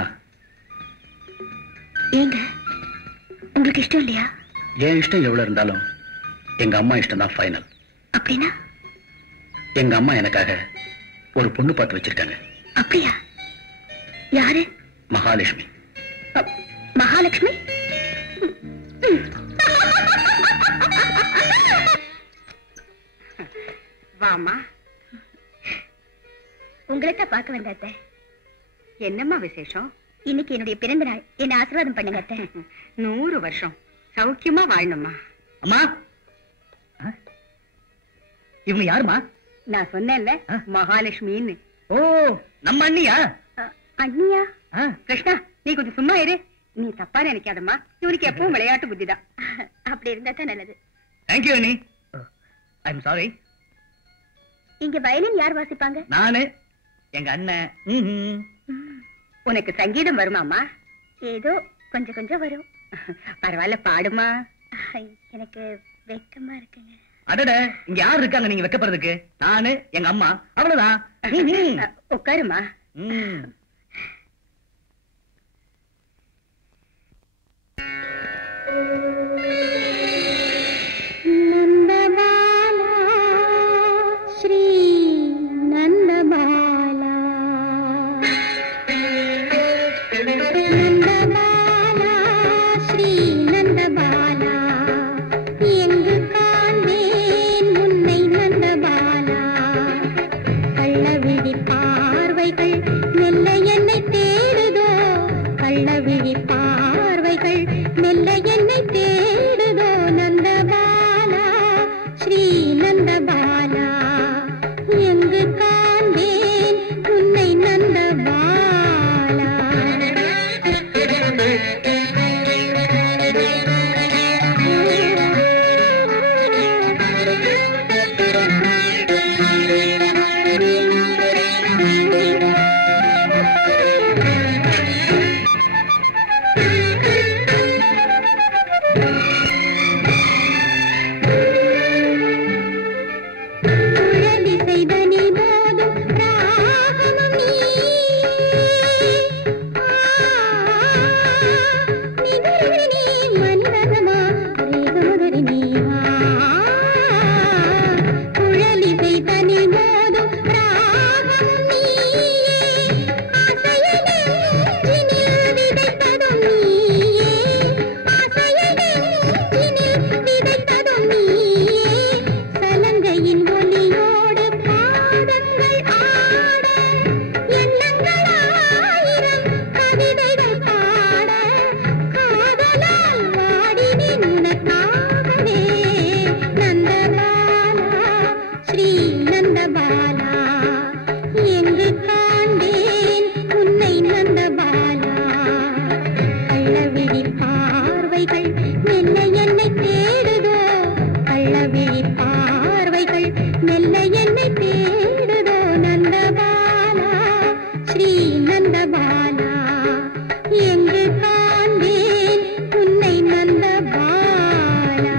ஏங்க, உங்களுக்கு இஷ்டம் இல்லையா? என் இஷ்டம் எவ்வளவு இருந்தாலும் எங்க அம்மா இஷ்டம் தான் ஃபைனல். அப்படின்னா? எங்க அம்மா எனக்காக ஒரு பொண்ணு பார்த்து வச்சிருக்காங்க. அப்படியா? யாரு? மகாலட்சுமி. மகாலட்சுமி? வாமா. உங்களைத்தான் பார்க்க வந்த அத்தை. என்னம்மா விசேஷம்? இன்னைக்கு என்னுடைய பிறந்த நாள், என்ன ஆசீர்வாதம் பண்ணுங்க அத்தை. 100 வருஷம் சௌக்கியமா வாழணும்மா. அம்மா, இவங்க யாருமா? நான் சொன்னேன்ல, மகாலட்சுமின்னு. ஓ, நம்ம அண்ணியா? அண்ணியா? கிருஷ்ணா, நீ கொஞ்சம் சும்மா இரு. நீ தப்பா நினைக்காதம்மா, இவனுக்கு எப்பவும் விளையாட்டு புத்திதான். அப்படி இருந்தா தான் நல்லது. தேங்க்யூ அண்ணி. I am sorry. இங்க வயலின் யார் வாசிப்பாங்க? நானு, எங்க அண்ணன். உனக்கு சங்கீதம் வருமாமா? ஏதோ கொஞ்சம் கொஞ்சம் வரும். பரவாயில்ல, பாடுமா. எனக்கு வெக்கமா இருக்குங்க. அடட, இங்க யார் இருக்காங்க நீங்க வைக்கப்படுறதுக்கு? நானு, எங்க அம்மா, அவ்வளவுதான். உட்காருமா. நந்தபாலா, ஸ்ரீ நந்தபாலா, நந்தபாலா, ஸ்ரீ நந்தபாலா, எங்கு காண்பேன் உன்னை நந்தபாலா, கள்ளவிழி பார்வைகள் மெல்ல என்னை தேடுதோ, கள்ளவிழி பார்வைகள் மெல்ல என்னை தேடுதோ, நந்தபாலா, ஸ்ரீ நந்தபாலா, எங்கு காண்பேன் உன்னை நந்தபாலா. குழலி செய்தனி போதும் ராகமும் நீ, நிகழ்வினி மனிதகமா ரேகமகரினி. குழலி செய்தனி போதும் ராகமும் நீ, ஆசையை நெஞ்சினில் விதைத்ததும் நீயே, ஆசையை நெஞ்சினில் விதைத்ததும் நீயே, சலங்கையின் ஒலியோடு பாதங்கள் ஆட, எண்ணங்கள் 1000 கவிதைகள் பாட, காதலால் வாடினேன் உனக்காகவே, நந்தபாலா, ஸ்ரீ நந்தபாலா, எங்கு காண்பேன் உன்னை நந்தபாலா, கள்ளவிழி பார்வைகள் மெல்ல என்னை தேடுதோ, கள்ளவிழி பார்வைகள் மெல்ல என்னை தேடுதோ, நந்தபாலா, ஸ்ரீ நந்தபாலா, எங்கு காண்பேன் உன்னை நந்தபாலா.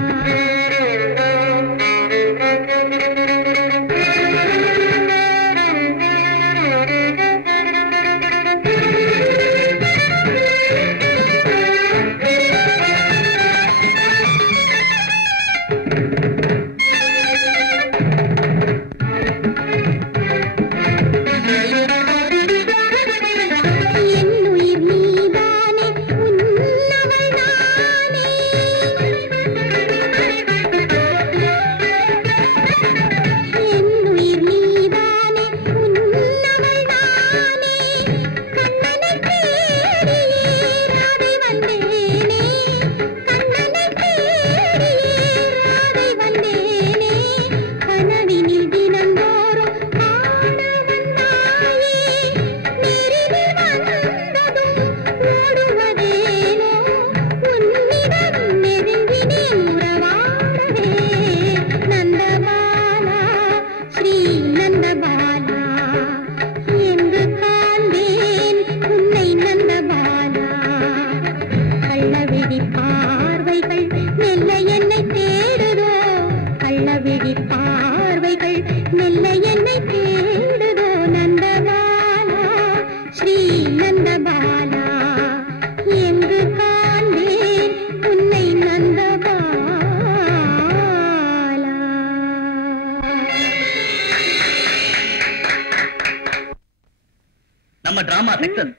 நம்ம டிராமா சக்சஸ்.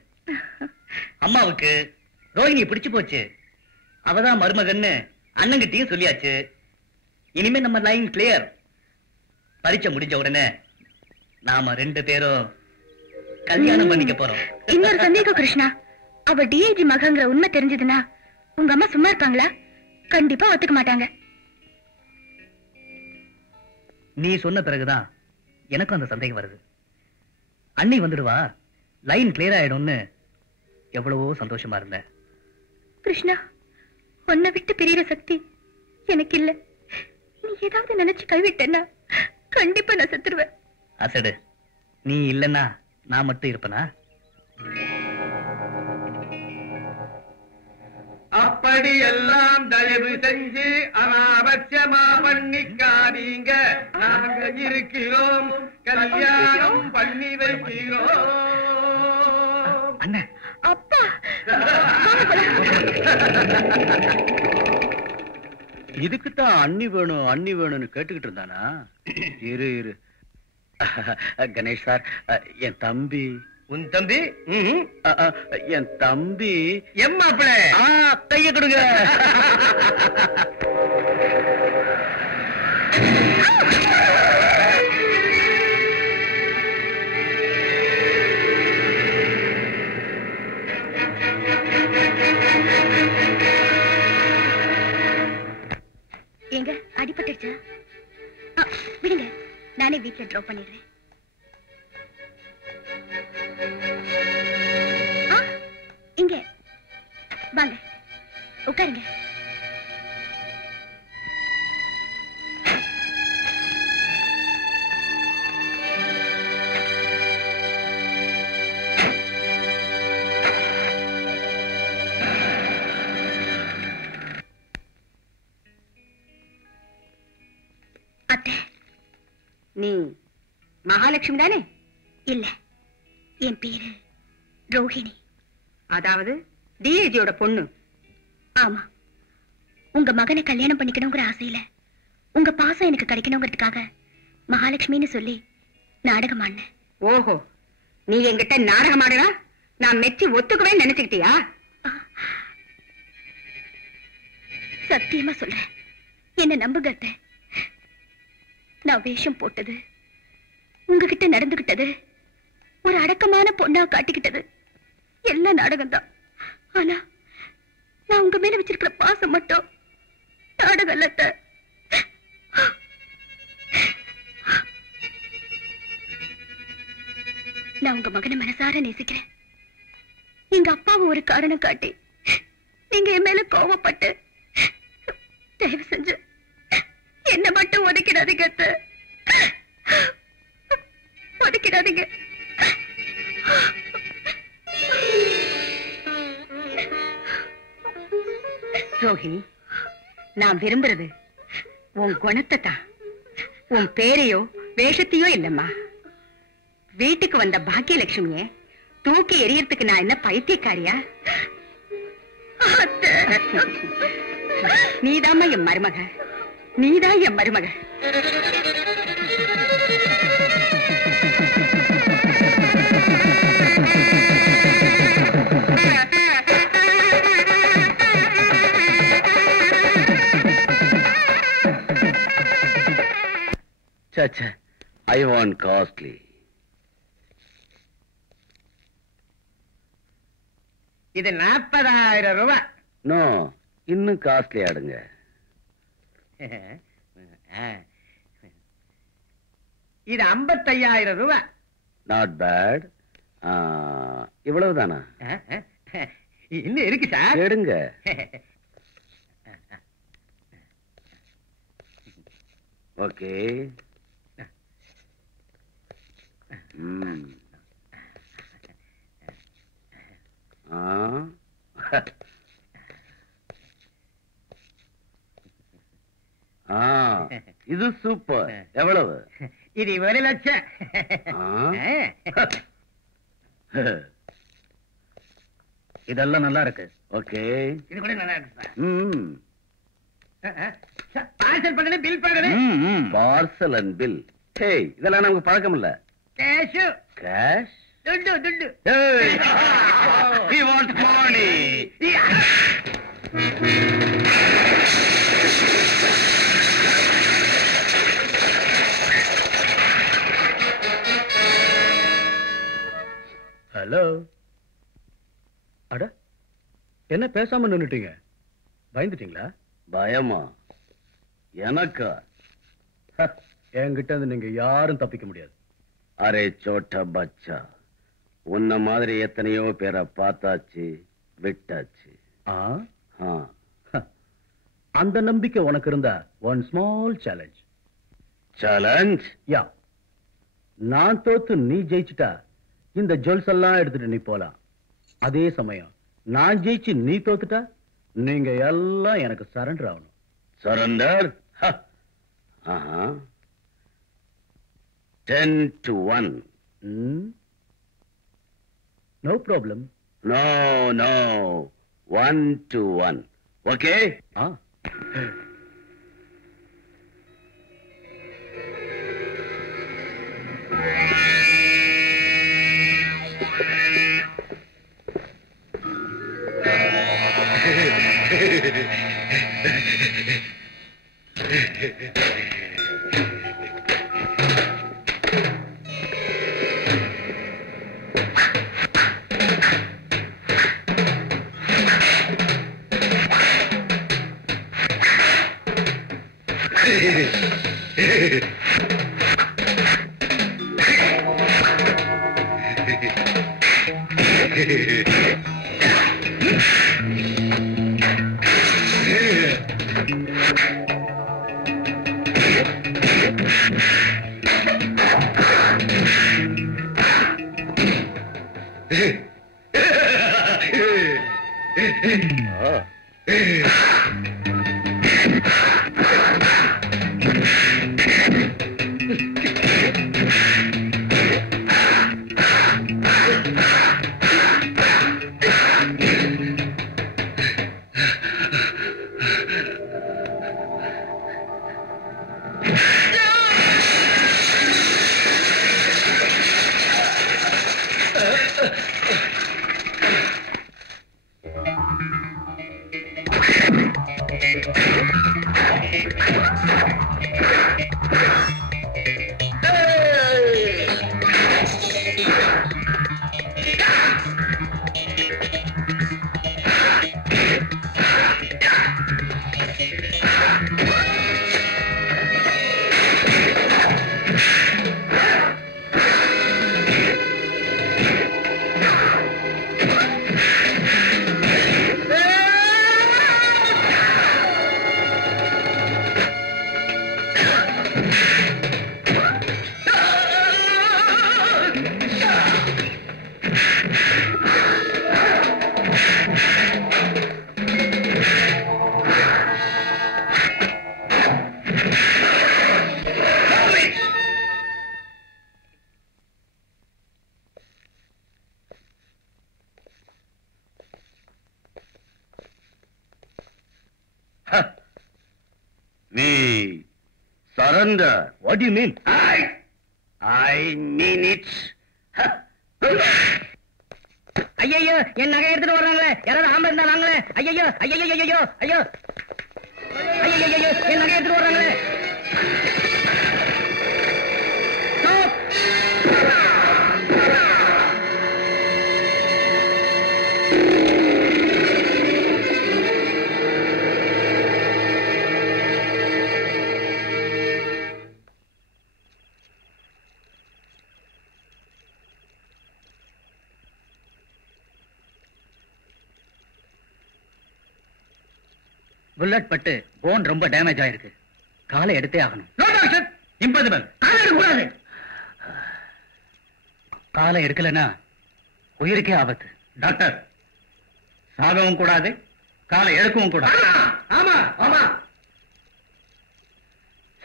அம்மாவுக்கு ரோஹிணி பிடிச்சு போச்சு. அவதான் மருமகன்னு அண்ணங்கிட்டையும் சொல்லியாச்சு. இனிமே நம்ம லைன் கிளியர். பரீட்சை முடிஞ்ச உடனே நாம 2 பேரும் கல்யாணம் பண்ணிக்க போறோம். இன்னொரு சந்தேகம் கிருஷ்ணா, அவ டிஐஜி மகங்கிற உண்மை தெரிஞ்சதுன்னா உங்க அம்மா சும்மா இருப்பாங்களா? கண்டிப்பா ஒத்துக்க மாட்டாங்க. நீ சொன்ன பிறகுதான் எனக்கும் அந்த சந்தேகம் வருது. அண்ணி வந்துடுவா, லைன் கிளியர் ஆயிடும்னு எவ்வளவோ சந்தோஷமா இருந்த. கிருஷ்ணா, உன்னை விட்டு பிரியற சக்தி எனக்கு இல்ல. நீ ஏதாவது நினைச்சு கைவிட்டேன்னா கண்டிப்பா நான் செத்துருவேன். அசடு, நீ இல்லன்னா நான் மட்டும் இருப்பனா? அப்படி எல்லாம் தயவு செஞ்சு அனாவசியமா பண்ணிக்காதீங்க. நாங்க இருக்கிறோம், கல்யாணம் பண்ணி வைக்கிறோம். அண்ணன், அப்பா, இதுக்குத்தான் அண்ணி வேணும் அண்ணி வேணும்னு கேட்டுக்கிட்டு இருந்தானா? இரு இரு. கணேஷ் சார், என் தம்பி. உன் தம்பி? என் தம்பி. எம்மாப்பிள கைய கொடுங்க. எங்க அடிபட்டுச்சா? விடுங்க, நானே வீட்டுல ட்ராப் பண்ணிடுறேன். இங்க வாங்க, உட்காருங்க. அத்தை, நீ மகாலட்சுமி தானே? இல்ல, என் பேரு ரோஹிணி. அதாவது டிஏஜியோட பொண்ணு. ஆமா, உங்க மகனை கல்யாணம் பண்ணிக்கணுங்கிற ஆசையில உங்க பாசம் எனக்கு கிடைக்கணுங்கிறதுக்காக மகாலட்சுமின்னு சொல்லி நாடகம் ஆடினேன். ஓஹோ, நீ என்கிட்ட நாடகம் ஆடுறா நான் மெச்சி ஒத்துக்கவே நினைச்சுக்கிட்டியா? சத்தியமா சொல்றேன், என்ன நம்புங்க அத்தை. நான் வேஷம் போட்டது, உங்ககிட்ட நடந்துகிட்டது, ஒரு அடக்கமான பொண்ணா காட்டிக்கிட்டது எல்லாம் நாடகம்தான். ஆனா நான் உங்க மேல வச்சிருக்கிற பாசம் மட்டும் நாடகம் இல்ல அத்தை. நான் உங்க மகனை மனசார நேசிக்கிறேன். எங்க அப்பாவை ஒரு காரணம் காட்டி நீங்க என் மேல கோவப்பட்டு தயவு செஞ்சு என்ன மட்டும் ஒதுக்கிடாதீங்க அத்தை. ஒதுக்கிடாதீங்க. ரோஹிணி, நான் விரும்புறது உன் குணத்தை தான், உன் பேரையோ வேஷத்தையோ இல்லம்மா. வீட்டுக்கு வந்த பாக்கியலட்சுமிய தூக்கி எறியறதுக்கு நான் என்ன பைத்தியக்காரியா? நீதாம்மா என் மருமக, நீதான் என் மருமக. Chacha, I want costly. இது 40,000 ரூபாய். No, இன்னும் காஸ்ட்லி ஆடுங்க. இது 55,000 ரூபாய். Not bad. இவ்வளவுதானா? இன்னும் இருக்கு சார். எடுங்க. ஓகே. இது சூப்பர். எவ்வளவு? இது 1 லட்சம். இதெல்லாம் நல்லா இருக்கு. ஓகே. இது கூட நல்லா இருக்கு சார். ம். பார்சல் பண்ணணும், பில் பண்ணணும். Parcel and bill. ஹே, இதெல்லாம் நமக்கு பழக்கம் இல்ல. கேஷ். கேஷ்? துண்டு துண்டு Hey! He wants money. Hello. அட, என்ன பேசாம நின்னுட்டீங்க? பயந்துட்டீங்களா? பயமா? எனக்கா? என்கிட்ட இருந்து நீங்க யாரும் தப்பிக்க முடியாது. அரே சோட்டா பச்சா, உன்ன மாதிரி எத்தனையோ பேரை பார்த்தாச்சு, விட்டாச்சு. அந்த நம்பிக்கை உனக்கு இருந்தா ஒன் ஸ்மால் சேலஞ்ச். சேலஞ்ச்? யா. நான் தோத்து நீ ஜெயிச்சுட்டா இந்த ஜுவல்ஸ் எல்லாம் எடுத்துட்டு நீ போலாம். அதே சமயம் நான் ஜெயிச்சு நீ தோத்துட்டா நீங்க எல்லாம் எனக்கு சரண்டர் ஆகணும். Surrender? 10-1. No problem. No. 1-1. Okay? We surrender. What do you mean? I mean it. ஐயோ, என் நகை எடுத்துட்டு வர்றாங்களே, யாராவது ஆம்பளை இருந்தா வாங்களே. ஐயோ, என் நகை எடுத்துட்டு வர்றாங்களே. புல்லட் பட்டு போன் ரொம்ப டேமேஜ் ஆயிருக்கு. காலை எடுத்தே ஆகணும். இம்பாசிபிள். காலை எடுக்கக்கூடாது. காலை எடுக்கலன்னா உயிருக்கே ஆபத்து. டாக்டர், சாகவும் கூடாது, காலை எடுக்கவும் கூடாது. ஆமா.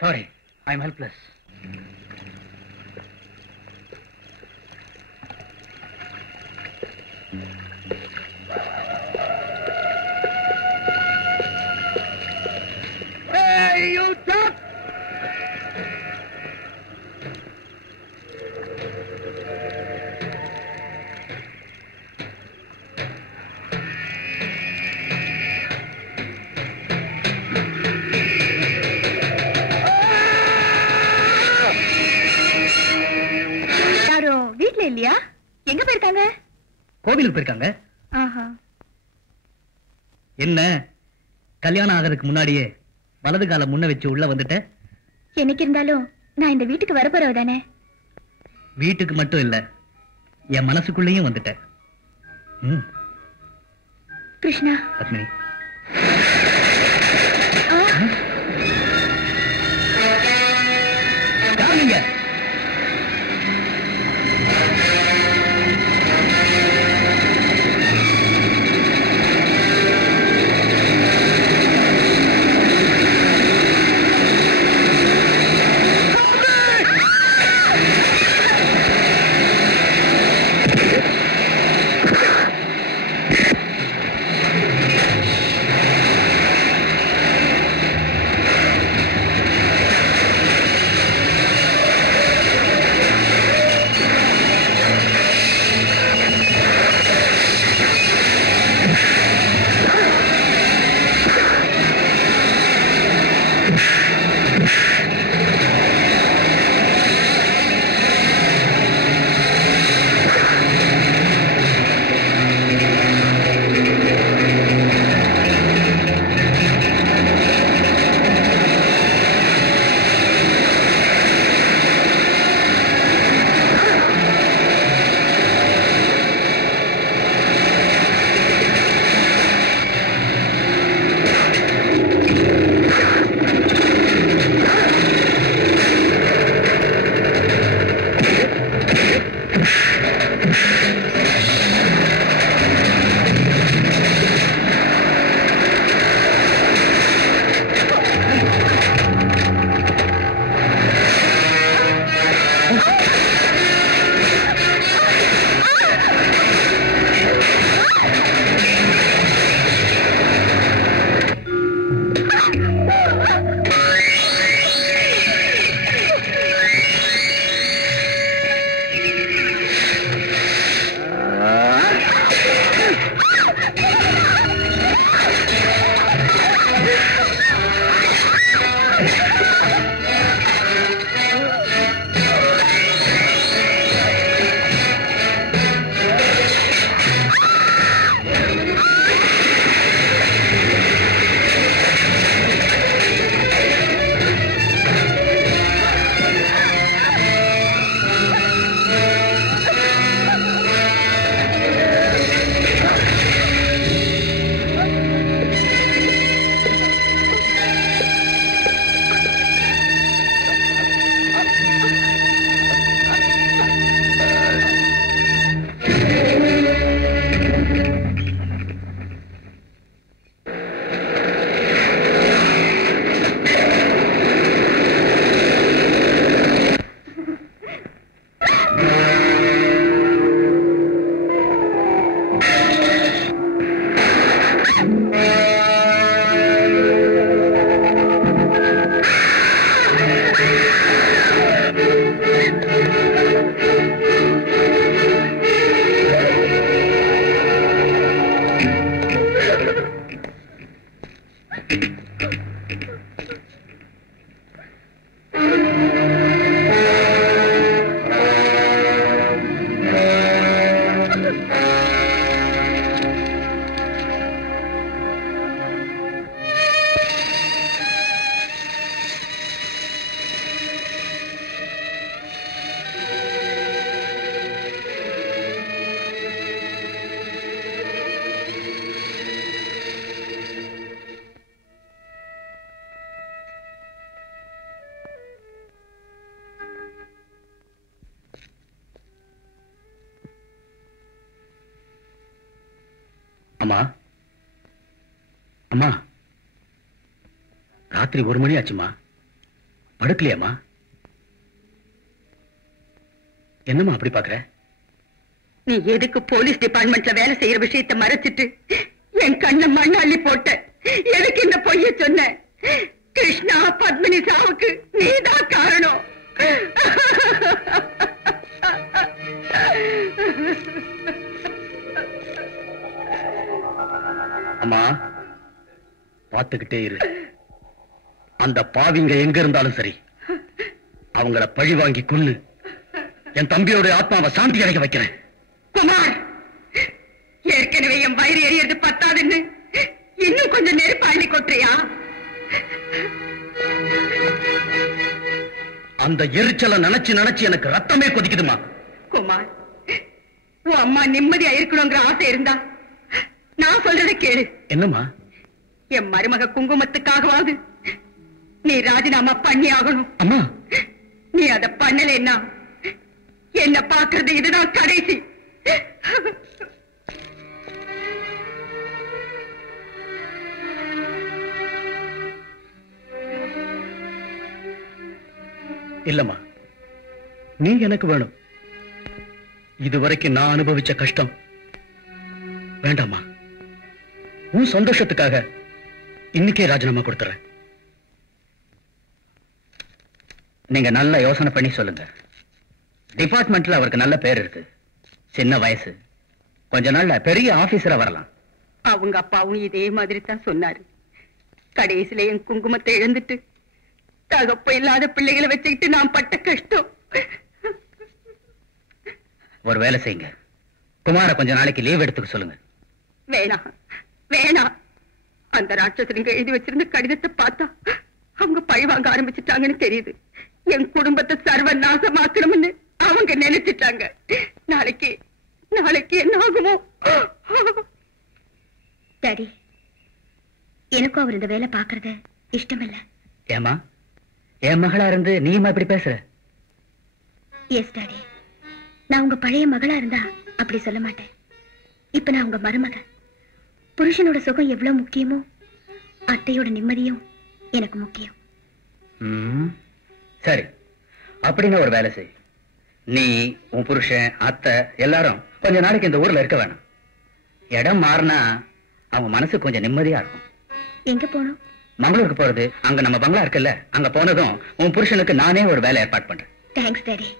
Sorry, I am helpless. You duck! இல்லையா? எங்க போயிருக்காங்க? கோவிலுக்கு போயிருக்காங்க. என்ன கல்யாணம் ஆகிறதுக்கு முன்னாடியே வலது கால முன்ன வச்சு உள்ள வந்துட்ட? என்னைக்கு இருந்தாலும் நான் இந்த வீட்டுக்கு வரப்போறவ தானே. வீட்டுக்கு மட்டும் இல்ல, என் மனசுக்குள்ளேயும் வந்துட்ட. கிருஷ்ணா. பத்மினி, யாருங்க? அம்மா, அம்மா, ராத்திரி 1 மணி ஆச்சுமா, படுக்கலையாம்மா? என்னம்மா அப்படி பாக்குற? நீ எதுக்கு போலீஸ் டிபார்ட்மெண்ட்ல வேலை செய்யற விஷயத்தை மறைச்சிட்டு என் கண்ணை மண்ணாள்ளி போட்ட? எதுக்கு இந்த பொய்ய சொன்ன? கிருஷ்ணா, பத்மினி சாவுக்கு நீதான் காரணம். அம்மா, பார்த்துக்கிட்டே இரு. அந்த பாவிங்க எங்க இருந்தாலும் சரி, அவங்கள பழி வாங்கி கொன்னு என் தம்பியோட ஆத்மாவை சாந்தி அடைக்க வைக்கிறேன். குமார், ஏற்கனவே என் வயிறு எரியறது பத்தாதுன்னு இன்னும் கொஞ்சம் நெருப்பு அள்ளி கொட்டுறியா? அந்த எரிச்சலை நினைச்சு எனக்கு ரத்தமே கொதிக்குதுமா. குமார், உன் அம்மா நிம்மதியா இருக்கணுங்கிற ஆசை இருந்தா நான் சொல்றத கேளு. என்னம்மா? என் மருமக குங்குமத்துக்காகவாது நீ ராஜினாமா பண்ணி ஆகணும். அம்மா, நீ அத பண்ணலைன்னா என்ன பாக்குறது இதுதான் கடைசி. இல்லம்மா, நீ எனக்கு வேணும். இதுவரைக்கும் நான் அனுபவிச்ச கஷ்டம் வேண்டாமா. உன் சந்தோஷத்துக்காக இன்னைக்கே ராஜினாமா கொடுத்துறேன். நீங்க நல்ல யோசனை பண்ணி சொல்லுங்க. டிபார்ட்மெண்ட்ல அவருக்கு நல்ல பேர் இருக்கு. சின்ன வயசு, கொஞ்ச நாள்ல பெரிய ஆபீசரா வரலாம். அவங்க அப்பாவும் இதே மாதிரி தான் சொன்னாரு. கடைசியில என் குங்குமத்தை இழந்துட்டு தகப்ப இல்லாத பிள்ளைகளை வச்சுக்கிட்டு நான் பட்ட கஷ்டம். ஒரு வேலை செய்யுங்க, குமார கொஞ்ச நாளைக்கு லீவ் எடுத்துக்க சொல்லுங்க. வேணாம் வேணாம். அந்த ராட்சசனுங்க எழுதி வச்சிருந்த கடிதத்தை பார்த்தா அவங்க பழி வாங்க ஆரம்பிச்சுட்டாங்கன்னு தெரியுது. என் குடும்பத்தை சர்வ நாசமாக்கணும்னு அவங்க நினைச்சிட்டாங்க. நாளைக்கு நாளைக்கு என்ன ஆகுமோ? டாடி, எனக்கும் அவர் இந்த வேலை பாக்குறது இஷ்டம் இல்ல. ஏமா, என் மகளா இருந்து நீமா இப்படி பேசுற? எஸ் டாடி, நான் உங்க பழைய மகளா இருந்தா அப்படி சொல்ல மாட்டேன். இப்ப நான் உங்க மருமக. புருஷனோட சுகம் எவ்வளவு முக்கியமோ அத்தையோட நிம்மதியும் எனக்கு முக்கியம். சரி, அப்படின்னு ஒரு வேலை செய். நீ, உன் புருஷன், அத்தை எல்லாரும் கொஞ்ச நாளைக்கு இந்த ஊர்ல இருக்க வேணாம். இடம் மாறினா அவங்க மனசு கொஞ்சம் நிம்மதியா இருக்கும். எங்க போனோம்? மங்களூருக்கு போறது. அங்க நம்ம பங்களா இருக்குல்ல, அங்க போனதும் உன் புருஷனுக்கு நானே ஒரு வேலை ஏற்பாடு பண்றேன். Thanks daddy.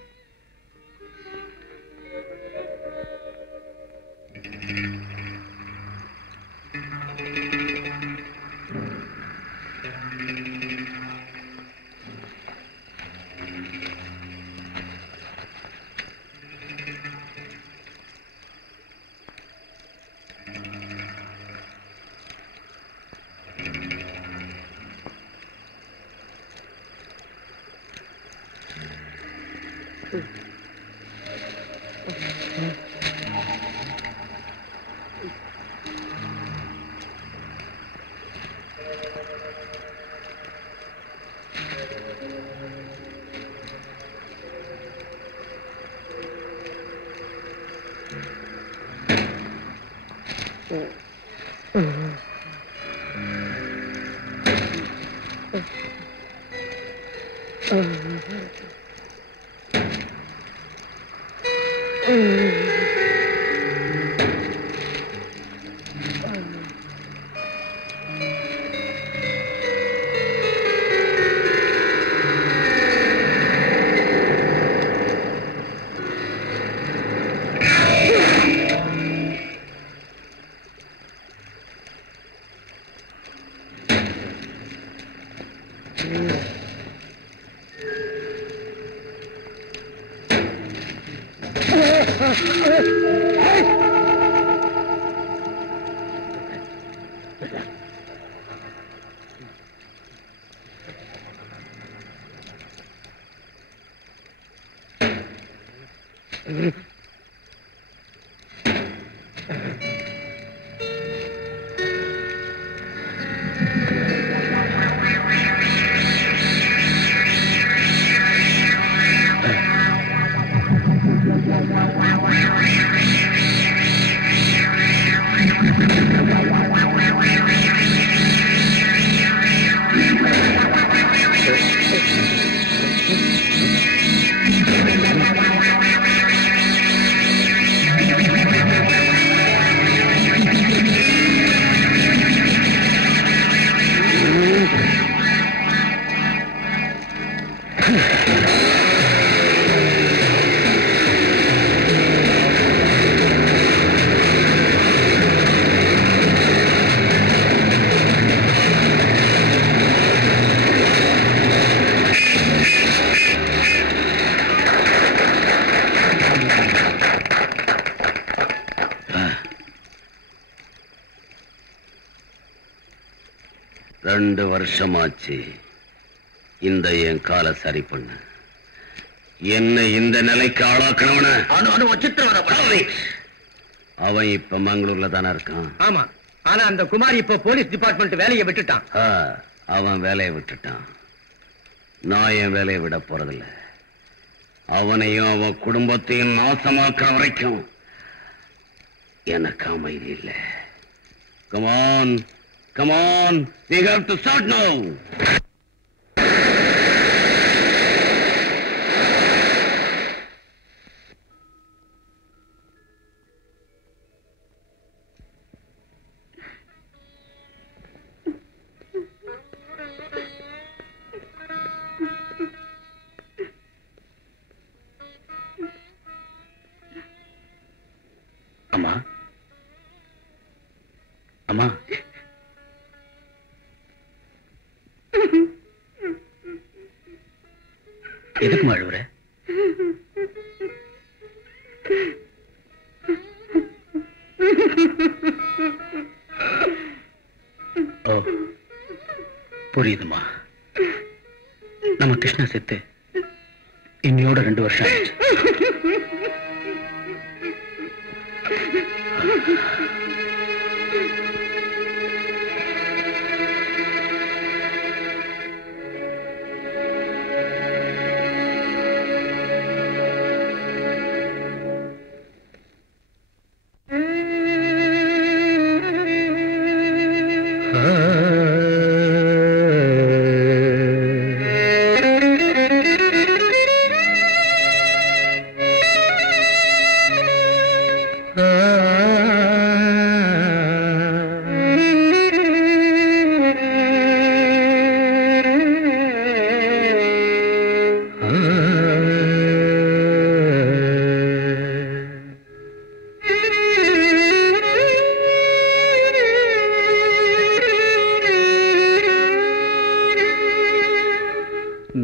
2 வருஷமாச்சு இந்த என் காலை சரி பண்ண. என்ன இந்த நிலைக்கு ஆளாக்கணவன அவன் இப்ப மங்களூர்ல தானே இருக்கான். ஆமா, ஆனா அந்த குமார் இப்ப போலீஸ் டிபார்ட்மெண்ட் வேலையை விட்டுட்டான். அவன் வேலையை விட்டுட்டான். நான் என் வேலையை விட போறதில்ல. அவனையும் அவன் குடும்பத்தையும் நாசமாக்குற வரைக்கும் எனக்கு அமைதி இல்லை. Come on, come on, we have to start now. அம்மா, அம்மா, எதுக்கு அழுவுற? ஓ, புரியுதுமா. நம்ம கிருஷ்ணா செத்து இன்னையோட 2 வருஷம் ஆயிடுச்சு.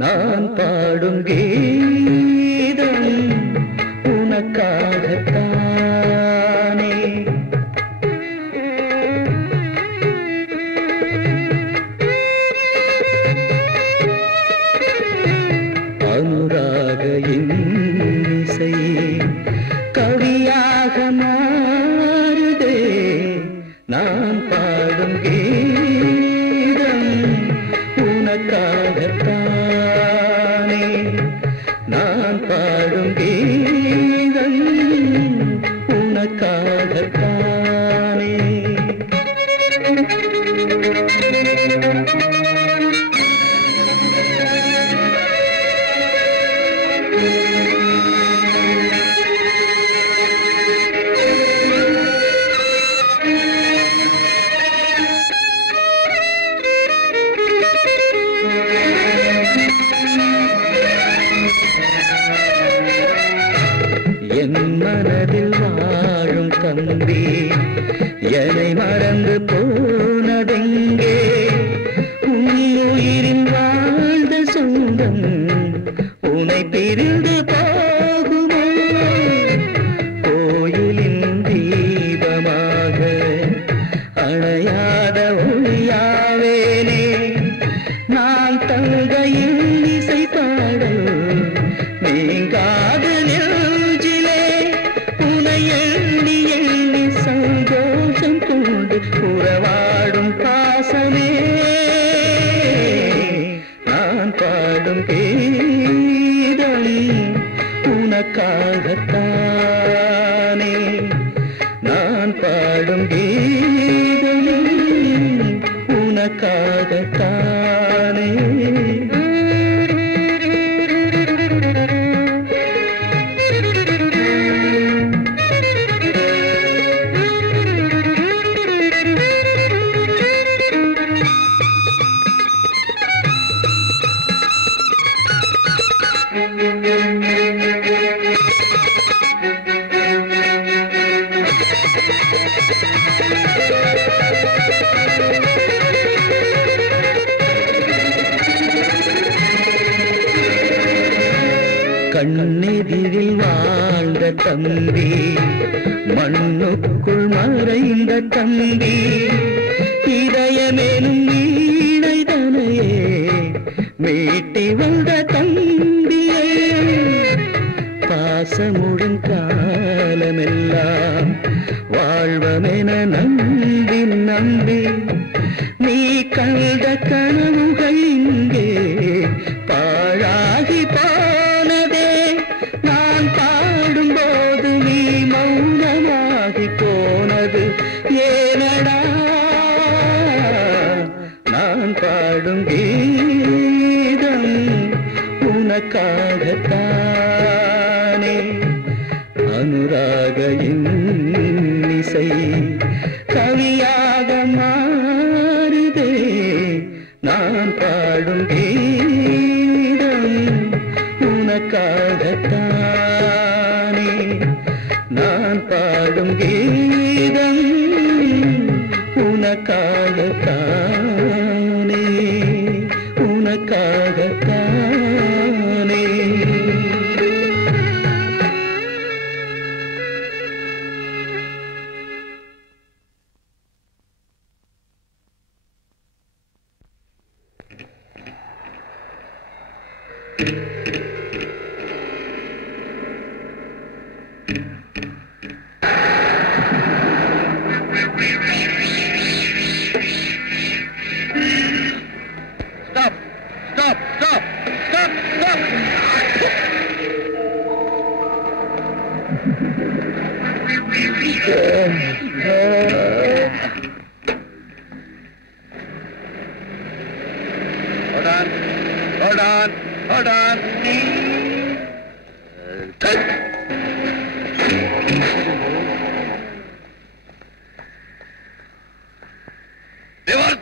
நான் பாடும் கீதம் உனக்காகத்தானே. அனுராக இசை கவியாக மாறுதே. நான் பாடும் கீதம் உனக்காகத்தானே. நான் பாடும் கீதம் உனக்காகத்தானே. என் மனதில் வாழும் தம்பி என்னை மறந்து போனதெங்கே? உயிரில் வாழ்ந்த சொந்தம் உன்னை பிரிந்து போகுமோ? கோயிலின் தீபமாக அணையாத ஒளியாவேனே. நான் தங்கையில் இசை பாடல் நீங்காத நெஞ்சிலே உனை எண்ணி எண்ணி சந்தோஷம் கொண்டு உறவாடும் பாசமே. நான் பாடும் கீதம் உனக்காகத்தானே. நான் பாடும் கீதம் உனக்காகத்தானே. கண்ணெதிரில் வாழ்ந்த தம்பி மண்ணுக்குள் மறைந்த தம்பி இதயமெனும் வீணைதனையே மீட்டி வந்த தம்பியே பாசமுழும் காலமெல்லாம் வாழ்வமென நம்பி நம்பி நீ கண்ட கனவுகள் இங்கே பாழாகி போனதே நான் பாடும்போது நீ மௌனமாகி போனது ஏனடா நான் பாடும் கீதம் உனக்காகத்தானே அனுராக இன்னிசை கவியாக மாறுதே நான் பாடும் கீதம் உனக்காகத்தானே நான் பாடும் கீதம் உனக்காகத்தானே உனக்காகத்தானே Stop! Stop! Stop! Stop! Stop! Hold on. Hold on. Hold on. Reverse!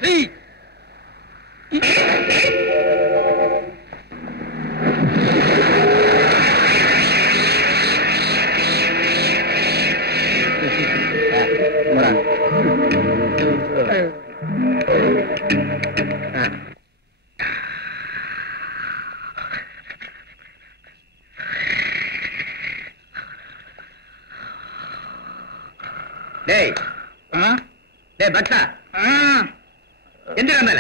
டேய் டேய் பக்ஸா எந்த மேல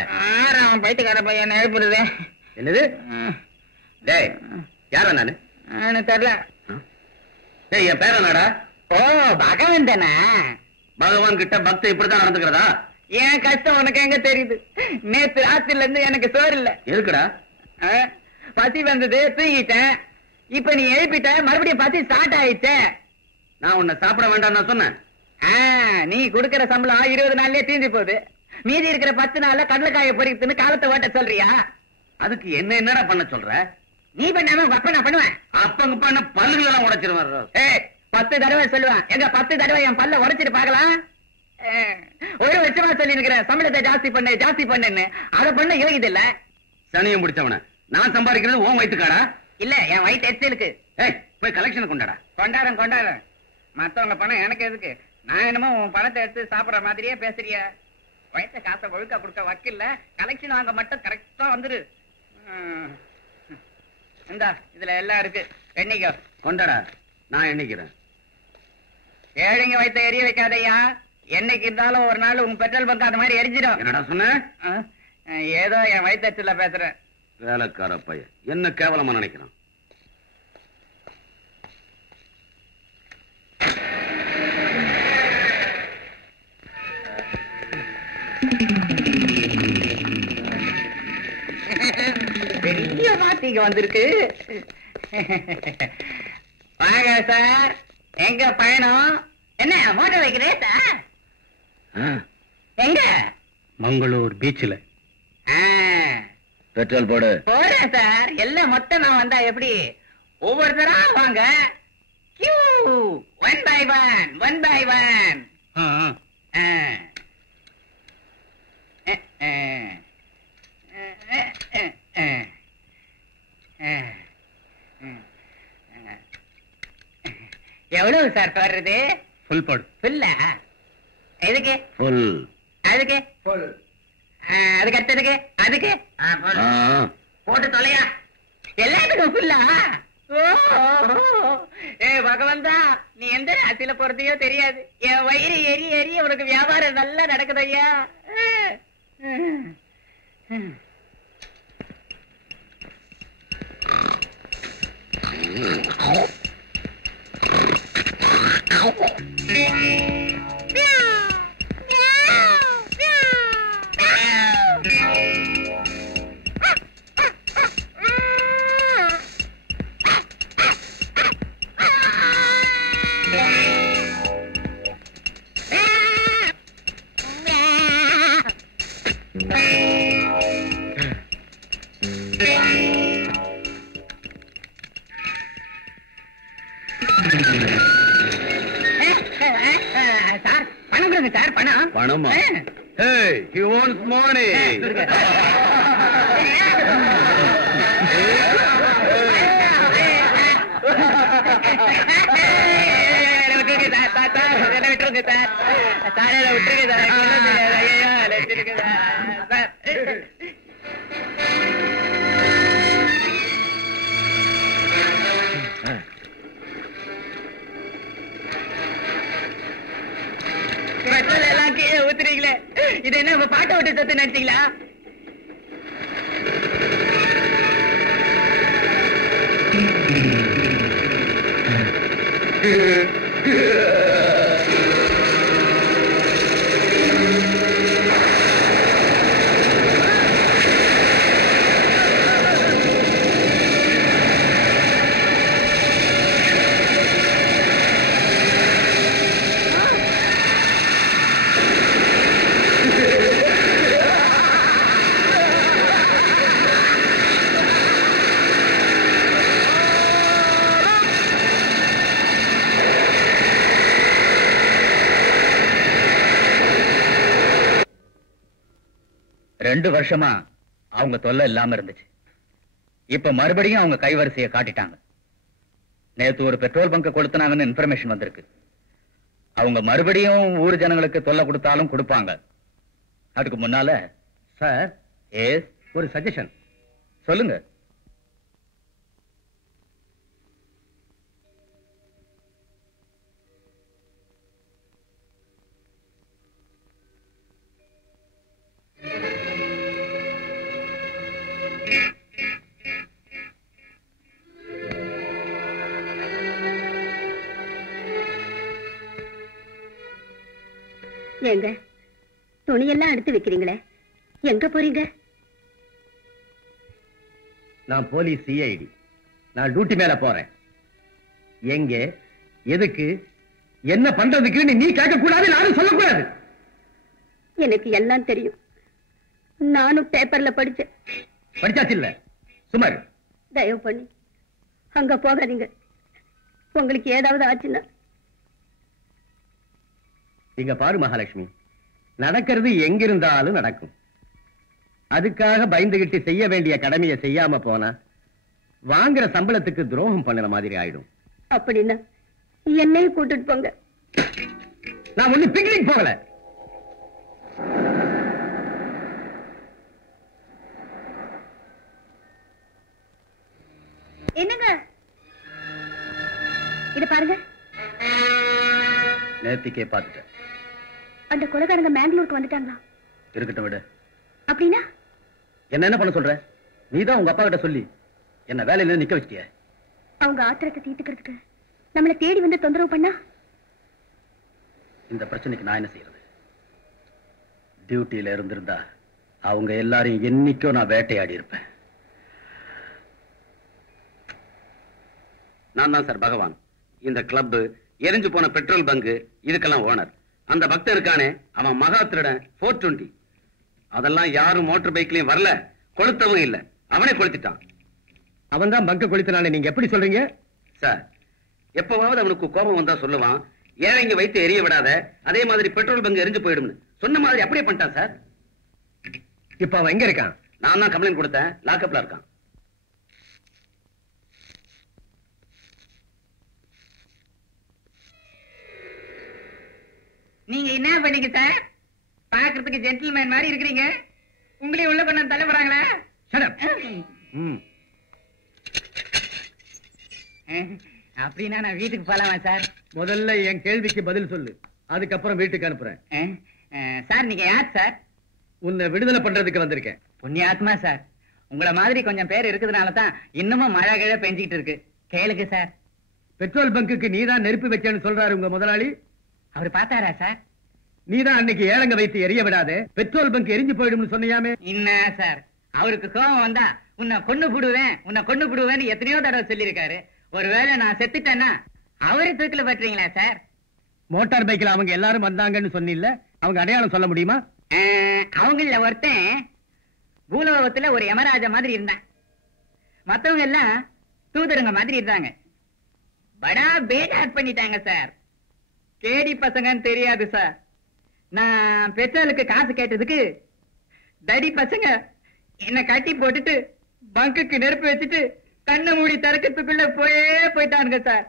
அவன் பைத்தியக்கார பையன் எழுப்புறது. என்னது? டேய் யாரா நானு? எனக்கு தெரியல. டேய் என் பேர நாடா? ஓ பகவன் தானே? பகவான் கிட்ட பக்தி இப்படிதான் நடந்துக்கிறதா? என் கஷ்டம் உனக்கு எங்க தெரியுது? நேத்து ராத்திரில இருந்து எனக்கு சோறு இல்ல. எதுக்குடா? பசி வந்தது, தூங்கிட்டேன். இப்ப நீ எழுப்பிட்ட, மறுபடியும் பசி ஸ்டார்ட் ஆயிடுச்சே. நான் உன்னை சாப்பிட வேண்டாம் நான் சொன்னேன். நீ குடுக்கற சம்பளம் 20 நாள்லயே தீந்து போகுது. மீதி இருக்கிற 10 நாள்ல கடலைக்காய பொறிக்குன்னு காலத்தை ஓட்ட சொல்றியா? அதுக்கு என்ன என்னடா பண்ண சொல்ற? நீ பண்ணாம அப்ப நான் பண்ணுவேன். அப்பங்க பண்ண பல்லுகள் எல்லாம் உடைச்சிருவாரு. 10 தடவை சொல்லுவேன். எங்க 10 தடவை என் பல்ல உடைச்சிட்டு பாக்கலாம். ஒரு வருஷமா சொல்லி இருக்கிறேன் சம்பளத்தை ஜாஸ்தி பண்ணுன்னு. அதை பண்ண யோகிது இல்ல. சனியம் முடிச்சவன நான் சம்பாதிக்கிறது உன் வயிற்றுக்காடா? இல்ல என் வயிற்று எச்சலுக்கு. போய் கலெக்ஷன் கொண்டாடா. கொண்டாடுறேன். மத்தவங்க பணம் எனக்கு எதுக்கு? நான் என்னமோ உன் பணத்தை எடுத்து சாப்பிடற மாதிரியே பேசுறிய. வயிற்ற காசை ஒழுக்கா கொடுக்க வக்கில்ல. கலெக்ஷன் வாங்க மட்டும் கரெக்டா வந்துரு. இந்தா இதுல எல்லாம் இருக்கு, எண்ணிக்கோ. கொண்டாடா, நான் எண்ணிக்கிறேன். ஏழைங்க வயிற்ற எரிய வைக்காதையா. என்னைக்கு இருந்தாலும் ஒரு நாள் உங்க பெட்ரோல் பங்க் அந்த மாதிரி எரிஞ்சிடும். என்னடா சொன்ன? ஏதோ என் வயிற்றுல பேசுறேன். வேலைக்கார பையன் என்ன கேவலமா நினைக்கிறான். பெரிய பாத்திங்க வந்திருக்கு. வாங்க சார், எங்க பயணம்? என்ன மோட்டர் வைக்கிறேன் சார்? எங்க? மங்களூர் பீச்சில். பெட்ரோல் போடு. போறேன் சார். எல்லாம் மொத்தம் நான் வந்தா எப்படி? ஒவ்வொருத்தரா வாங்க. Queue one by one. எவ்வளவு சார் போடுறது? ஃபுல் போடு. ஃபுல்லா? எதுக்கு? ஃபுல். அதுக்கு ஃபுல். அதுக்கு அடுத்ததுக்கு அதுக்கு போட்டு தொலையா. எல்லாத்துக்கும் ஃபுல்லா? பகவந்தா, நீ எந்த ராசியில போறதையோ தெரியாது. என் வயிறு எரிய உனக்கு வியாபாரம் நல்லா நடக்குது ஐயா. சார் பணம் கொடுங்க சார், பணம். பணமா? Hey, he wants money. எல்லாம் கீழே ஊத்துறீங்களே, இது என்ன பாட்டை விட்டு சத்து நினைச்சீங்களா? ரெண்டு வருஷமா அவங்க தொல்லை இல்லாம இருந்துச்சு. இப்ப மறுபடியும் அவங்க கைவரிசையை காட்டிட்டாங்க. நேத்து ஒரு பெட்ரோல் பங்க் கொடுத்தனாங்கன்னு இன்ஃபர்மேஷன் வந்திருக்கு. அவங்க மறுபடியும் ஊர் ஜனங்களுக்கு தொல்லை கொடுத்தாலும் கொடுப்பாங்க. அதுக்கு முன்னால சார், எஸ், ஒரு சஜஷன் சொல்லுங்க. ஏங்க துணியெல்லாம் எடுத்து வைக்கிறீங்களே, எங்க போறீங்க? நான் போலீஸ் சிஐடி. நான் டியூட்டி மேல போறேன். எங்க, எதுக்கு, என்ன பண்றதுக்கு நீ கேட்க கூடாது, நானும் சொல்லக்கூடாது. எனக்கு எல்லாம் தெரியும். நானும் பேப்பர்ல படிச்சேன். படிச்சாச்சு இல்ல, சுமார். தயவு பண்ணி அங்க போகாதீங்க. உங்களுக்கு ஏதாவது ஆச்சுன்னா. இங்க பாரு மகாலட்சுமி, நடக்கிறது எங்கிருந்தாலும் நடக்கும். அதுக்காக பயந்துகிட்டு செய்ய வேண்டிய கடமையை செய்யாம போனா வாங்குற சம்பளத்துக்கு துரோகம் பண்ணுற மாதிரி ஆயிடும். அப்படின்னா என்னையும் கூட்டிட்டு போங்க. நான் ஒண்ணு பிக்னிக் போகல. என்னங்க இது பாருங்க. நேத்திக்கே பார்த்துட்டேன். அந்த கொலைகாரங்க மேங்களூருக்கு வந்துட்டாங்களா? இருக்கட்டும் விட. அப்படின்னா என்ன பண்ண சொல்ற? நீதான் உங்க அப்பா கிட்ட சொல்லி என்ன வேலையில நிக்க வச்சிட்டிய. அவங்க ஆத்திரத்தை தீர்த்துக்கிறதுக்கு நம்மளை தேடி வந்து தொந்தரவு பண்ணா இந்த பிரச்சனைக்கு நான் என்ன செய்யறது? டியூட்டியில இருந்திருந்தா அவங்க எல்லாரையும் என்னைக்கோ நான் வேட்டையாடி இருப்பேன். நான் தான் சார் பகவான். இந்த கிளப், எரிஞ்சு போன பெட்ரோல் பங்கு, இதுக்கெல்லாம் ஓனர். அந்த பக்தன் இருக்கானே, அவன் மகா திருடன் 420. அதெல்லாம் யாரும் மோட்டார் பைக்லயும் வரல, கொளுத்தவும் இல்ல, அவனே கொளுத்திட்டான். அவன் தான் பங்க கொளுத்தினானே, நீங்க எப்படி சொல்றீங்க? சார், எப்பவாவது அவனுக்கு கோபம் வந்தா சொல்லுவான், ஏழைங்க வைத்து எரிய விடாத, அதே மாதிரி பெட்ரோல் பங்கு எரிஞ்சு போயிடும் சொன்ன மாதிரி அப்படியே பண்ணிட்டான் சார். இப்ப அவன் எங்க இருக்கான்? நான் தான் கம்ப்ளைண்ட் கொடுத்தேன், லாக்அப்ல இருக்கான். நீங்க என்ன பண்ணீங்க சார்? பாக்குறதுக்கு ஜென்டில்மேன் மாதிரி இருக்கிறீங்க. உங்களையும் உள்ள கொண்டு தள்ள போறாங்களா? அப்படின்னா நான் வீட்டுக்கு போலாமா சார்? முதல்ல என் கேள்விக்கு பதில் சொல்லு, அதுக்கப்புறம் வீட்டுக்கு அனுப்புறேன். சார் நீங்க யார் சார்? உன்னை விடுதலை பண்றதுக்கு வந்திருக்கேன். புண்ணியாத்மா சார், உங்களை மாதிரி கொஞ்சம் பேர் இருக்கிறதுனால தான் இன்னமும் மழை கிழ பெஞ்சிக்கிட்டு இருக்கு. கேளுங்க சார். பெட்ரோல் பங்குக்கு நீதான் நெருப்பு வச்சேன்னு சொல்றாரு உங்க முதலாளி. அவர் பார்த்தாரா சார்? நீதான் அன்னைக்கு ஏலங்க வைத்து எரிய விடாதே, பெட்ரோல் பங்க் எரிஞ்சு போயிடும்னு சொன்னியாமே. என்ன சார், அவருக்கு கோபம் வந்தா உன்னை கொண்டு விடுவேன் எத்தனையோ தடவை சொல்லியிருக்காரு. ஒருவேளை நான் செத்துட்டேன்னா அவரை தூக்கில பட்டுறீங்களா சார்? மோட்டார் பைக்ல அவங்க எல்லாரும் வந்தாங்கன்னு சொன்னில்ல, அவங்க அடையாளம் சொல்ல முடியுமா? அவங்கள ஒருத்தன் பூலோகத்துல ஒரு யமராஜா மாதிரி இருந்தான். மத்தவங்க எல்லாம் தூதருங்க மாதிரி இருந்தாங்க. படா பேட் பண்ணிட்டாங்க சார். கேடி பசங்கன்னு தெரியாது சார். நான் பெட்ரோலுக்கு காசு கேட்டதுக்கு தடி பசங்க என்ன கட்டி போட்டுட்டு பங்குக்கு நெருப்பு வச்சுட்டு கண்ணை மூடி திறக்கத்துக்குள்ள போயிட்டானுங்க சார்.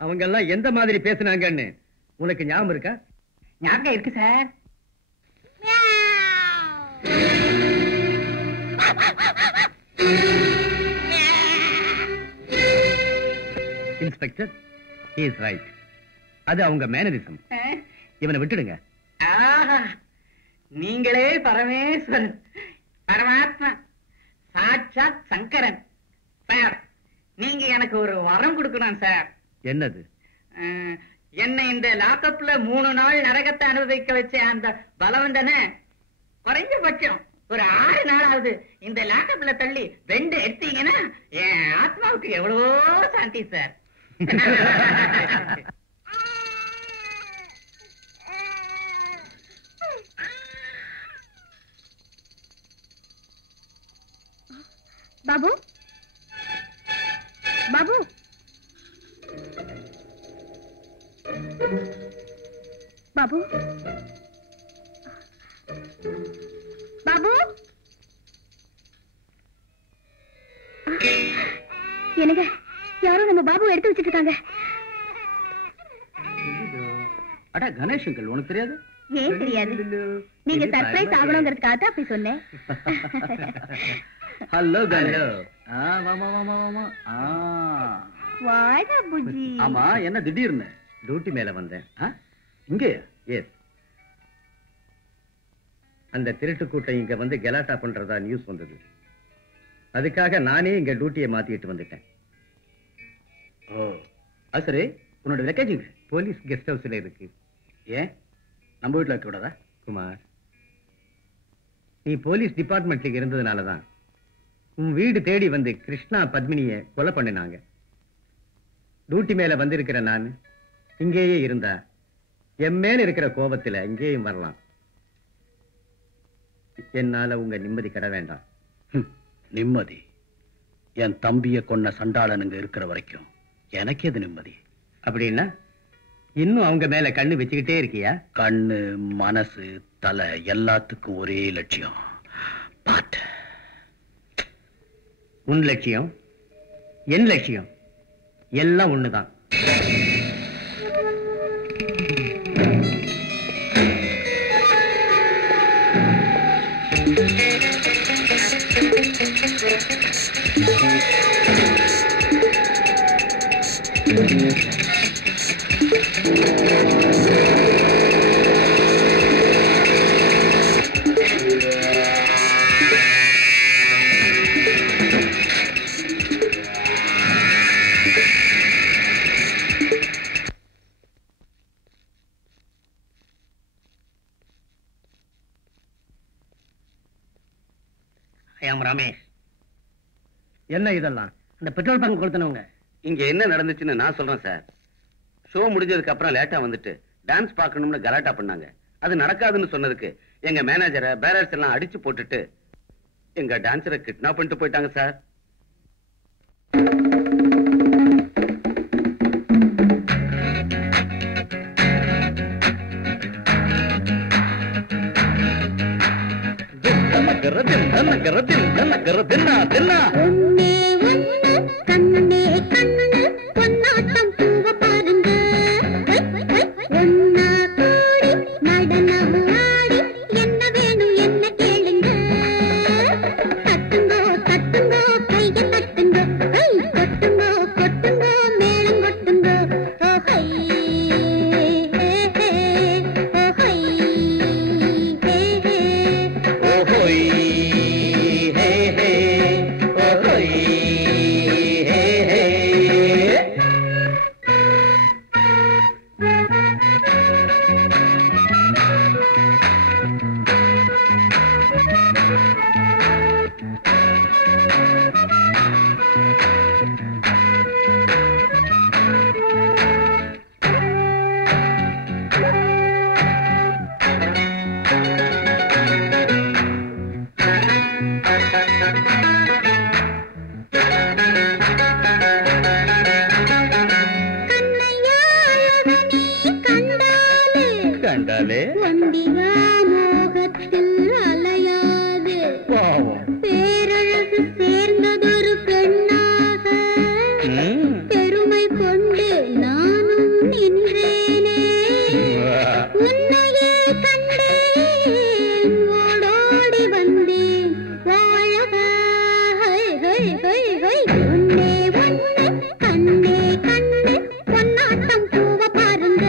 அவங்க எல்லாம் எந்த மாதிரி பேசுனாங்கன்னு உனக்கு ஞாபகம் இருக்கா? ஞாபகம் இருக்கு sir. Inspector, he is right. அது அவங்க மேனரிசம். இவனை விட்டுடுங்க. நீங்களே பரமேஸ்வரன், பரமாத்மா, சாட்சாத் சங்கரன் சார். நீங்க எனக்கு ஒரு வரம் கொடுக்கணும் சார். என்னது? என்னை இந்த லாக்கப்ல 3 நாள் நரகத்தை அனுபவிக்க வச்ச அந்த பலவந்தனை குறைஞ்சபட்சம் ஒரு 6 நாளாவது இந்த லாக்கப்ல தள்ளி 2 எடுத்தீங்கன்னா என் ஆத்மாவுக்கு எவ்வளவோ சாந்தி சார். பாபு, பாபு, பாபு, பாபு, என்னங்க யாரோ நம்ம பாபு எடுத்து வச்சிட்டு இருக்காங்க. அட கணேஷ் அங்கிள், உனக்கு தெரியாது? ஏன் தெரியாது? நீங்க சர்ப்ரைஸ் ஆகணுங்கிறதுக்காக தான் அப்படி சொன்னேன். Hello hello. வாடா புஜி. ஆமா, என்ன திடீர்னு? டியூட்டி மேல வந்தேன். இங்கே எஸ், அந்த திருட்டு கூட்டம் இங்க வந்து கலாட்டா பண்றதா நியூஸ் வந்தது. அதுக்காக நானே இங்க டியூட்டியை மாத்திட்டு வந்துட்டேன். ஓ, அது சரி. உன்னோட லக்கேஜ் போலீஸ் கெஸ்ட் ஹவுஸ்ல இருக்கு. ஏன் நம்ம வீட்டுல இருக்க கூடாதா? குமார், நீ போலீஸ் டிபார்ட்மெண்ட்ல இருந்ததுனாலதான் உன் வீடு தேடி வந்து கிருஷ்ணா பத்மினிய கொலை பண்ணினாங்க. டியூட்டி மேல வந்திருக்கிற நான் இங்கேயே இருந்தா என் மேல இருக்கிற கோபத்துல இங்கேயும் வரலாம். என்னால உங்க நிம்மதி கெட வேண்டாம். நிம்மதி? என் தம்பிய கொன்ன சண்டாளனுங்க இருக்கிற வரைக்கும் எனக்கு எது நிம்மதி? அப்படின்னா இன்னும் அவங்க மேல கண்ணு வச்சுக்கிட்டே இருக்கியா? கண்ணு, மனசு, தலை எல்லாத்துக்கும் ஒரே லட்சியம். பாட்டு. உன் லட்சியம், என் லட்சியம் எல்லாம் ஒண்ணுதான். ரமேஷ், என்ன இதெல்லாம்? அந்த பெட்ரோல் பங்க் கொடுத்தனவங்க இங்க என்ன நடந்துச்சுன்னு நான் சொல்றேன் சார். ஷோ முடிஞ்சதுக்கு அப்புறம் லேட்டா வந்துட்டு டான்ஸ் பார்க்கணும்னு கலாட்டா பண்ணாங்க. அது நடக்காதுன்னு சொன்னதுக்கு எங்க மேனேஜரை பேரர்ஸ் எல்லாம் அடிச்சு போட்டுட்டு எங்க டான்ஸரை கிட்னாப் பண்ணிட்டு போயிட்டாங்க சார். இந்தியா மோகத்தில் அலையாது பேரழகு சேர்ந்ததொரு பெண்ணாக பெருமை கொண்டு நானும் நின்றேனே உன்னையே கண்டேன் ஓடோடி வந்தேன் வாழக ஒன்னே ஒன்னு கண்ணே கண்ணு பொன்னாட்டம் பூவ பாருங்க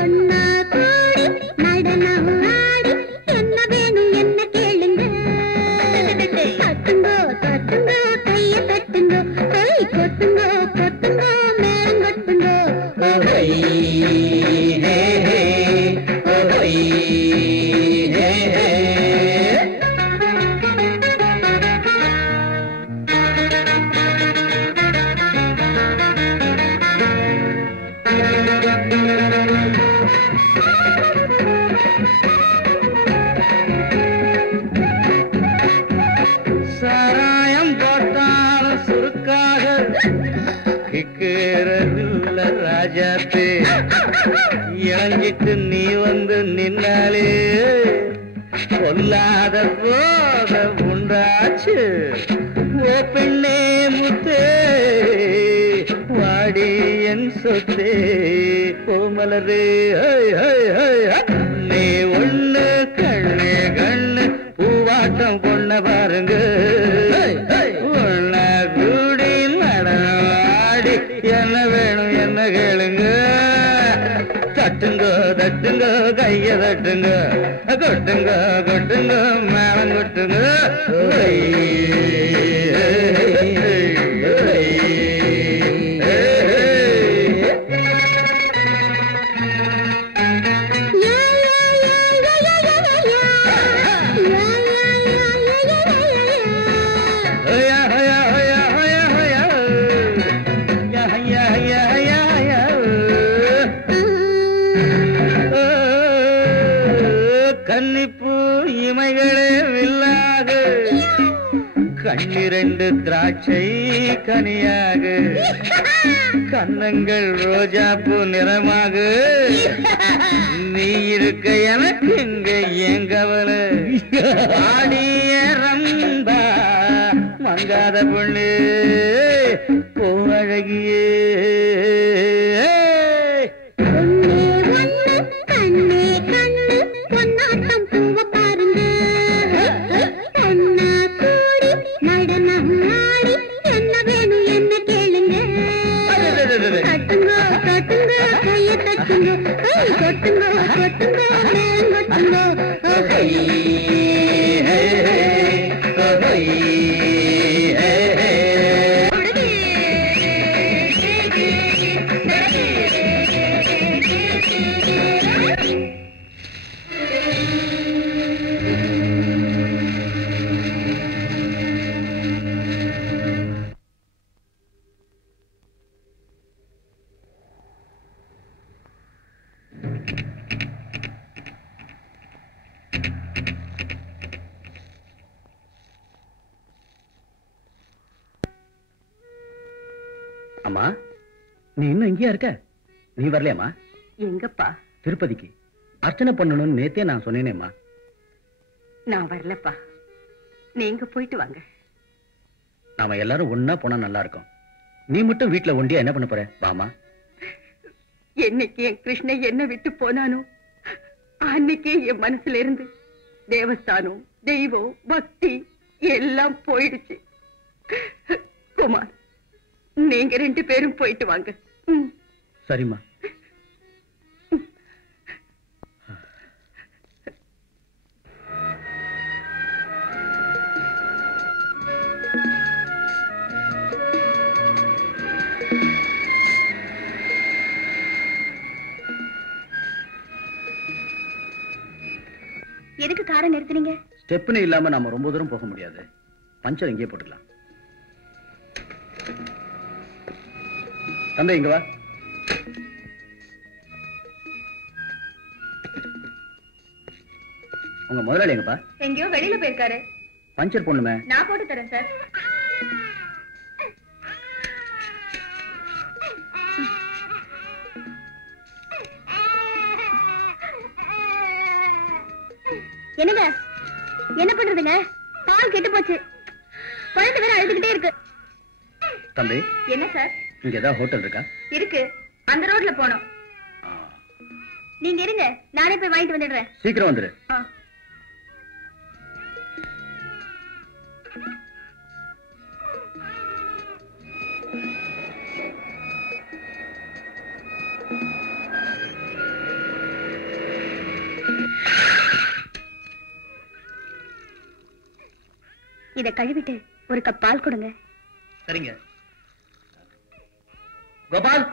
ஒன்னா கூடி நடனம் ஆடி என்ன வேணும் என்ன கேளுங்க தட்டுங்கோ தட்டுங்கோ கைய தட்டுங்கோ கை கொட்டுங்கோ கொட்டுங்கோ மேலம் கொட்டுங்கோ சாராயம் போட்டாலும் சுருக்காக கிக்கிறதில்ல ராஜாத்தே இறங்கிட்டு நீ வந்து நின்னாலே கொல்லாத போத உண்டாச்சு ஓ பெண்ணே முத்தே வாடி என் சொத்தே கோமலரே நீ ஒண்ணு கண்ணே கண்ணு பூவாட்டம் பொண்ண பாருங்க ஒன்ன கூடி நடனாடி என்ன வேணும் என்ன கேளுங்க தட்டுங்க தட்டுங்க கைய தட்டுங்க கொட்டுங்க கொட்டுங்க மேலம் கொட்டுங்க கன்னிப்பூ இமைகளே வில்லாக கண்ணிரண்டு திராட்சை கனியாக கன்னங்கள் ரோஜாப்பூ நிறமாக நீ இருக்க எனக்கு இங்க ஏன் கவலை ஆடிய ரம்பா மங்காத பொண்ணு பூவழகியே அம்மா நீ இன்னும் இங்கேயா இருக்க? நீ வரலையாம்மா? எங்கப்பா? திருப்பதிக்கு அர்ச்சனை பண்ணணும்னு நேத்தே நான் சொன்னேனேம்மா. நான் வரலப்பா, நீங்க போயிட்டு வாங்க. நாம எல்லாரும் ஒன்னா போனா நல்லா இருக்கும். நீ மட்டும் வீட்டுல ஒண்டியா என்ன பண்ண போற? வாமா. என்னைக்கு என் கிருஷ்ணன் என்ன விட்டு போனானோ அன்னைக்கே என் மனசுல இருந்து தேவஸ்தானம், தெய்வம், பக்தி எல்லாம் போயிடுச்சு. குமார், நீங்க 2 பேரும் போயிட்டு வாங்க. சரிம்மா. எதுக்கு காரை நிறுத்துறீங்க? ஸ்டெப்னி இல்லாம நாம ரொம்ப தூரம் போக முடியாது. பஞ்சர் இங்கே போட்டுக்கலாம். தந்தை இங்க வா. உங்க முதலாளி எங்கப்பா? எங்கேயோ வெளியில போயிருக்காரு. பஞ்சர் போடணுமே. நான் போட்டு தரேன் சார். என்னங்க என்ன பண்றதுங்க? பால் கெட்டு போச்சு. குழந்தை வேற அழுதுகிட்டே இருக்கு. தம்பி, என்ன சார்? இங்க ஏதாவது ஹோட்டல் இருக்கா? இருக்கு, அந்த ரோட்ல போனோம். நீங்க இருங்க, நானே போய் வாங்கிட்டு வந்துடுறேன். சீக்கிரம் வந்துரு. இத கழுவிட்டு ஒரு கப் பால் கொடுங்க. சரிங்க. கோபால்,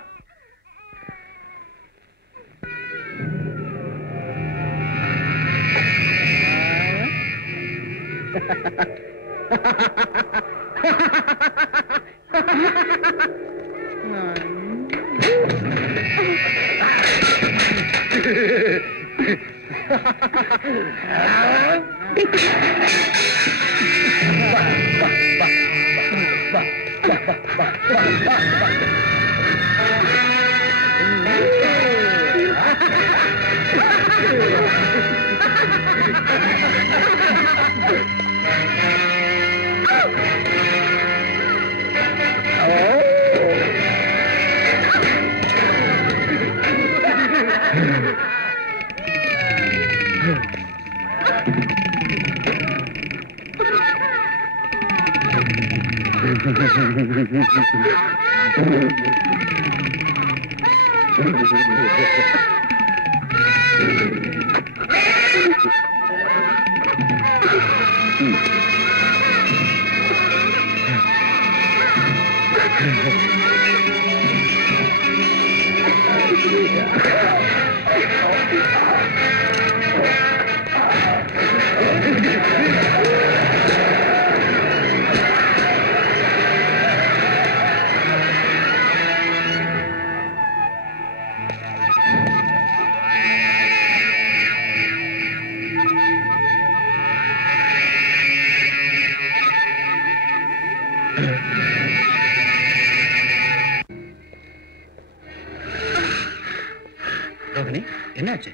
ரோகிணி, என்னாச்சு?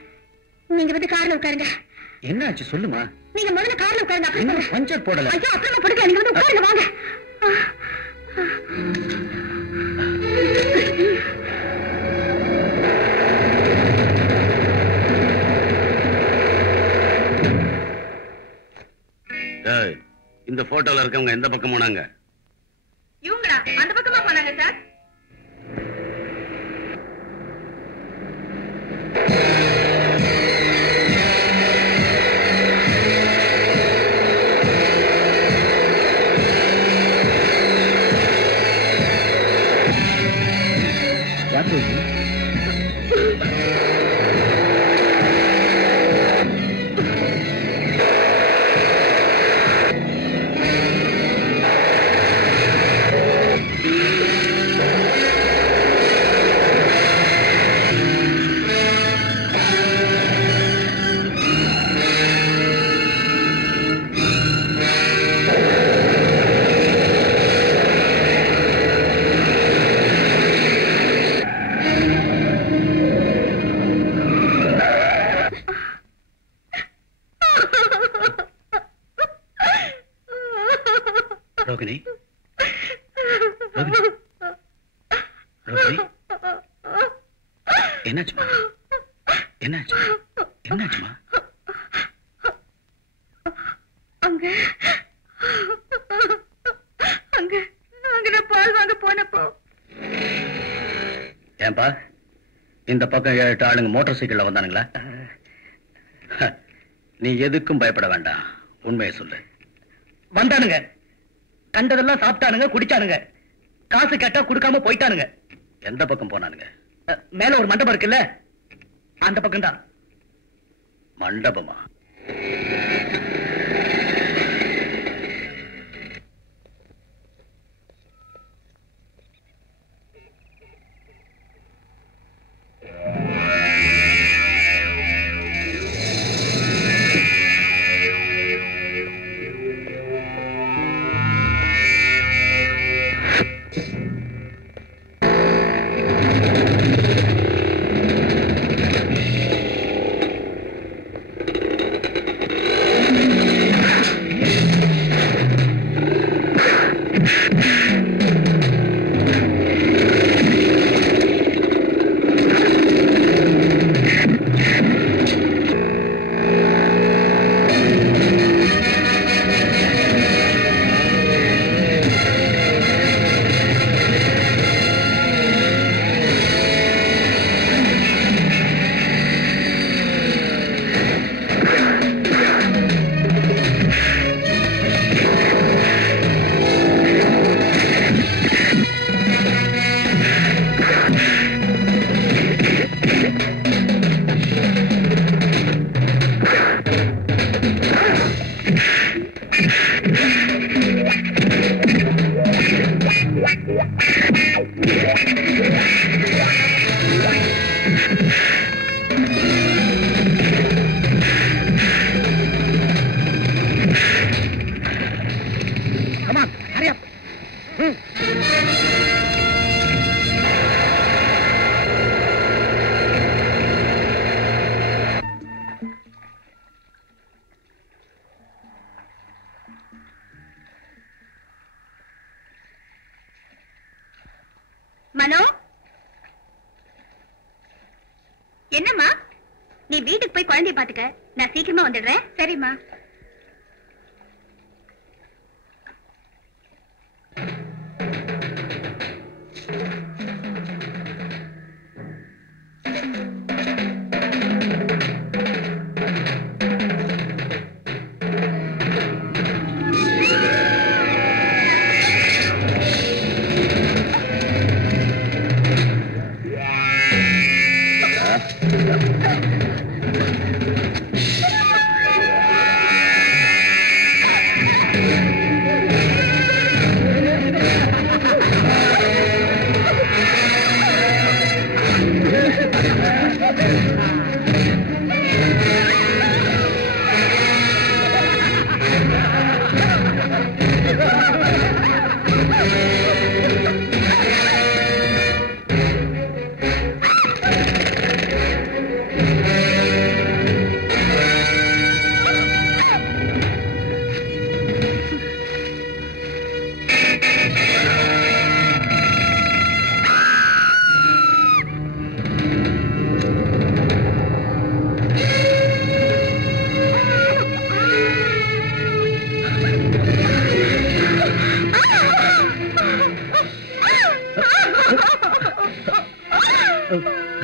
நீங்க வந்து கார்ல உட்காருங்க. என்னாச்சு சொல்லுமா? நீங்க முதல்ல கார்ல உட்காருங்க. அப்புறம் இன்னும் பஞ்சர் போடல. ஐயோ, அப்புறமா போடுங்க. நீங்க வந்து உட்காருங்க, வாங்க. இந்த போட்டோல இருக்கவங்க எந்த பக்கம் போனாங்க? இவங்களா அந்த பக்கமா போனாங்க சார். ரோகிணி, ரோகிணி, ரோகிணி, என்னாச்சுமா? என்னாச்சு? என்னாச்சுமா? அங்க அங்க அங்க நான் பால் வாங்க போனப்போ. ஏன்பா, இந்த பக்கம் 7 ஆளுங்க மோட்டார் சைக்கிள்ல வந்தானுங்களா? நீ எதுக்கும் பயப்பட வேண்டாம், உண்மையை சொல்லு. வந்தானுங்க, கண்டதெல்லாம் சாப்பிட்டானுங்க, குடிச்சானுங்க, காசு கேட்டா கொடுக்காம போயிட்டானுங்க. எந்த பக்கம் போனானுங்க? மேல ஒரு மண்டபம் இருக்குல்ல, அந்த பக்கம் தான். மண்டபமா? Come on, hurry up. மனோ, என்னம்மா? நீ வீட்டுக்கு போய் குழந்தைய பாத்துக்க, நான் சீக்கிரமா வந்துடுறேன். சரிம்மா.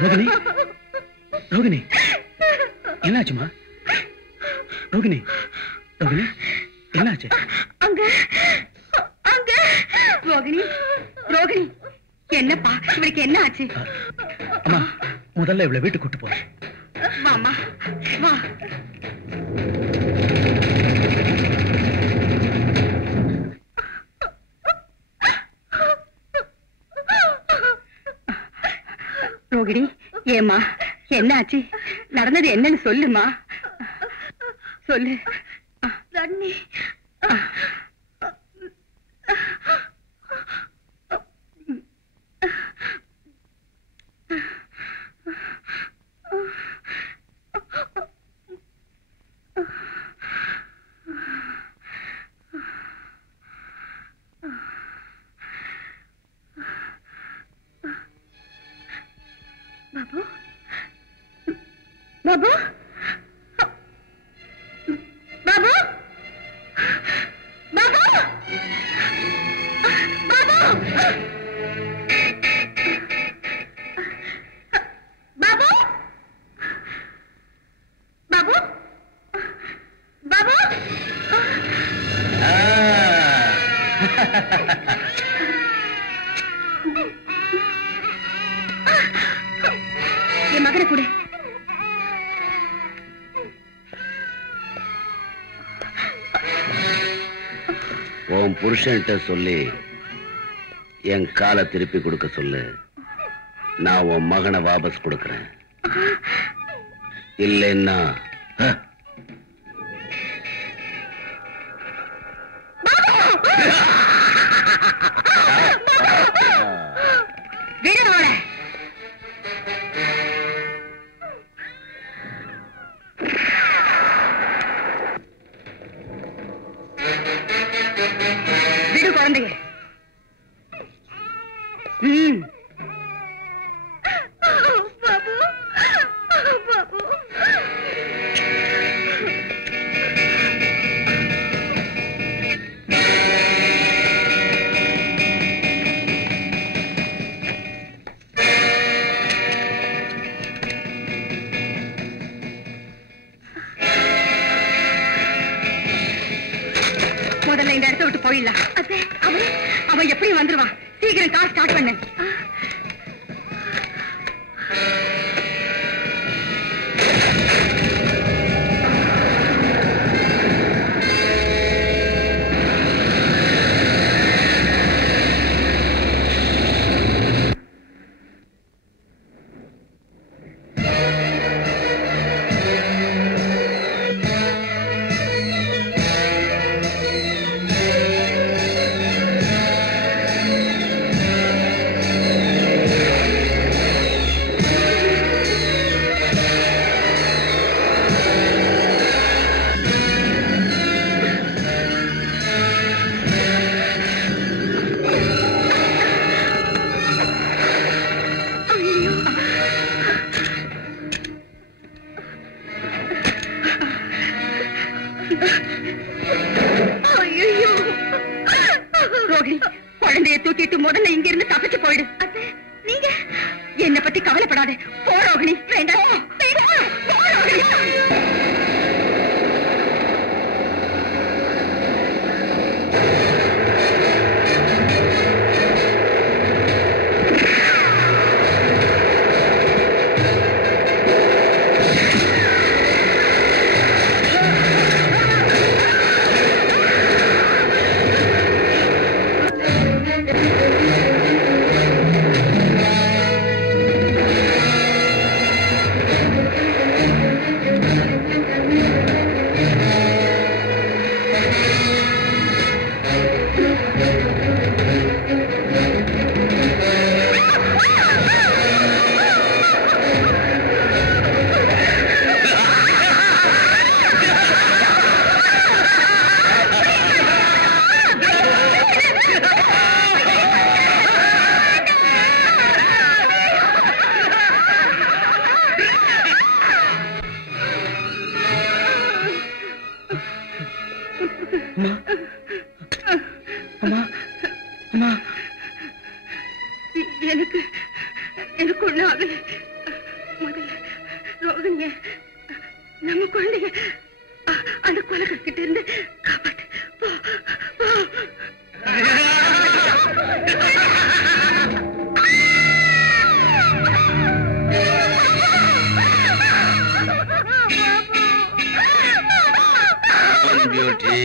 ரோகிணி, ரோகிணி, என்னாச்சுமா? ரோகிணி, ரோகிணி, என்னாச்சு? அங்க அங்க ரோகிணி, ரோகிணி, என்னப்பா இவருக்கு என்ன ஆச்சு? அம்மா, முதல்ல இவளை வீட்டுக்கு கூட்டு போ. வாமா, வா. ரோகிணி, ஏமா என்ன ஆச்சு? நடந்தது என்னன்னு சொல்லுமா, சொல்லு. தண்ணி பாபு, பாபு, பாபு, பாபு, பாபு, பாபு, பாபு, பாபு. என் மகனை கொடு. உன் புருஷன்ட்ட சொல்லி என் காலை திருப்பி கொடுக்க சொல்லு. நான் உன் மகனை வாபஸ் கொடுக்கறேன். இல்லைன்னா விடு அவளை. விடு குழந்தைங்க. பாபு, பாபு. முதல்ல இந்த இடத்த விட்டு போயிடலாம். அவன் எப்படி வந்துருவான்? சீக்கிரம் கார் ஸ்டார்ட் பண்ணு. இங்க இருந்து தப்பிச்சு போயிடு. நீங்க என்ன பத்தி கவலைப்படாதே. போ ரோகிணி. வேண்டாம். போ ரோகிணி. எனக்கு ஒண்ணு ஆகல. முதல்ல ரோகிணிய, நம்ம குழந்தைய அந்த கொலைகிட்ட இருந்து காப்பாத்து. போ போ. பியூட்டி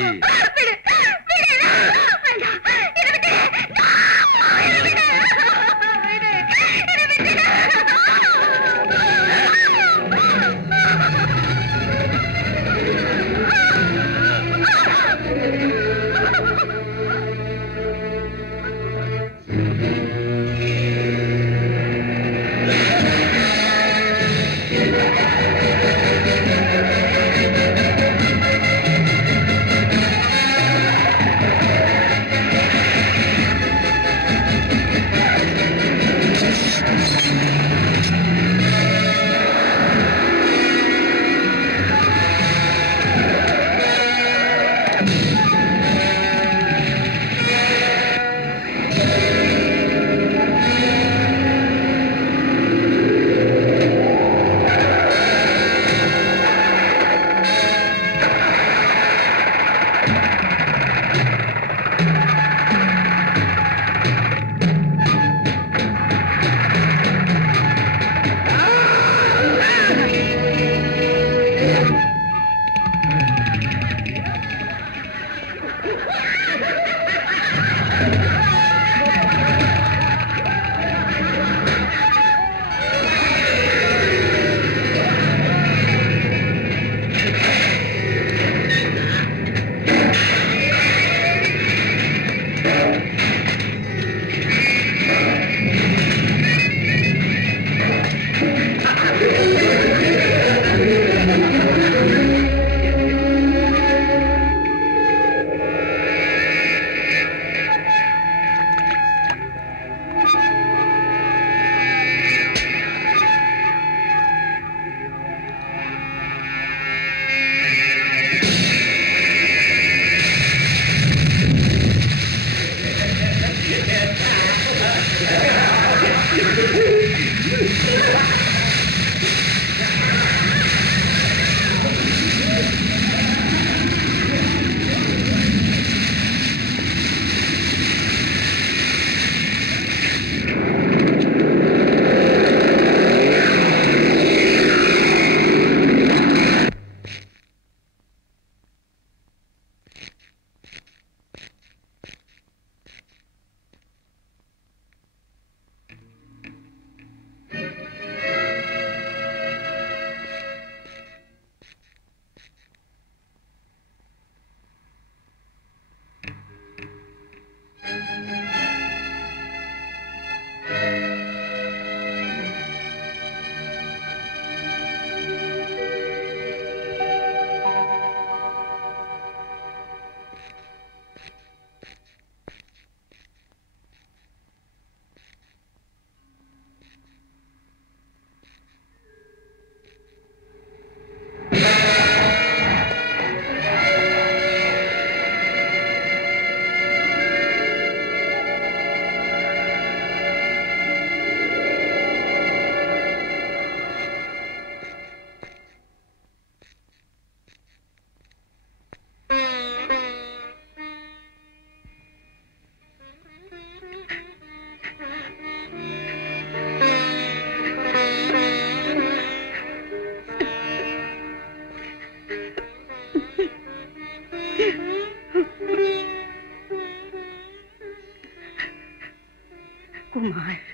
நாள்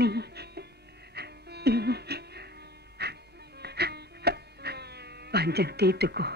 நீ பஞ்சம் தீர்த்துக்கோ.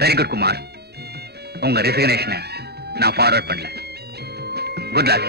வெரி குட் குமார், உங்க ரெசிக்னேஷனை நான் ஃபார்வர்ட் பண்ணல. Good luck.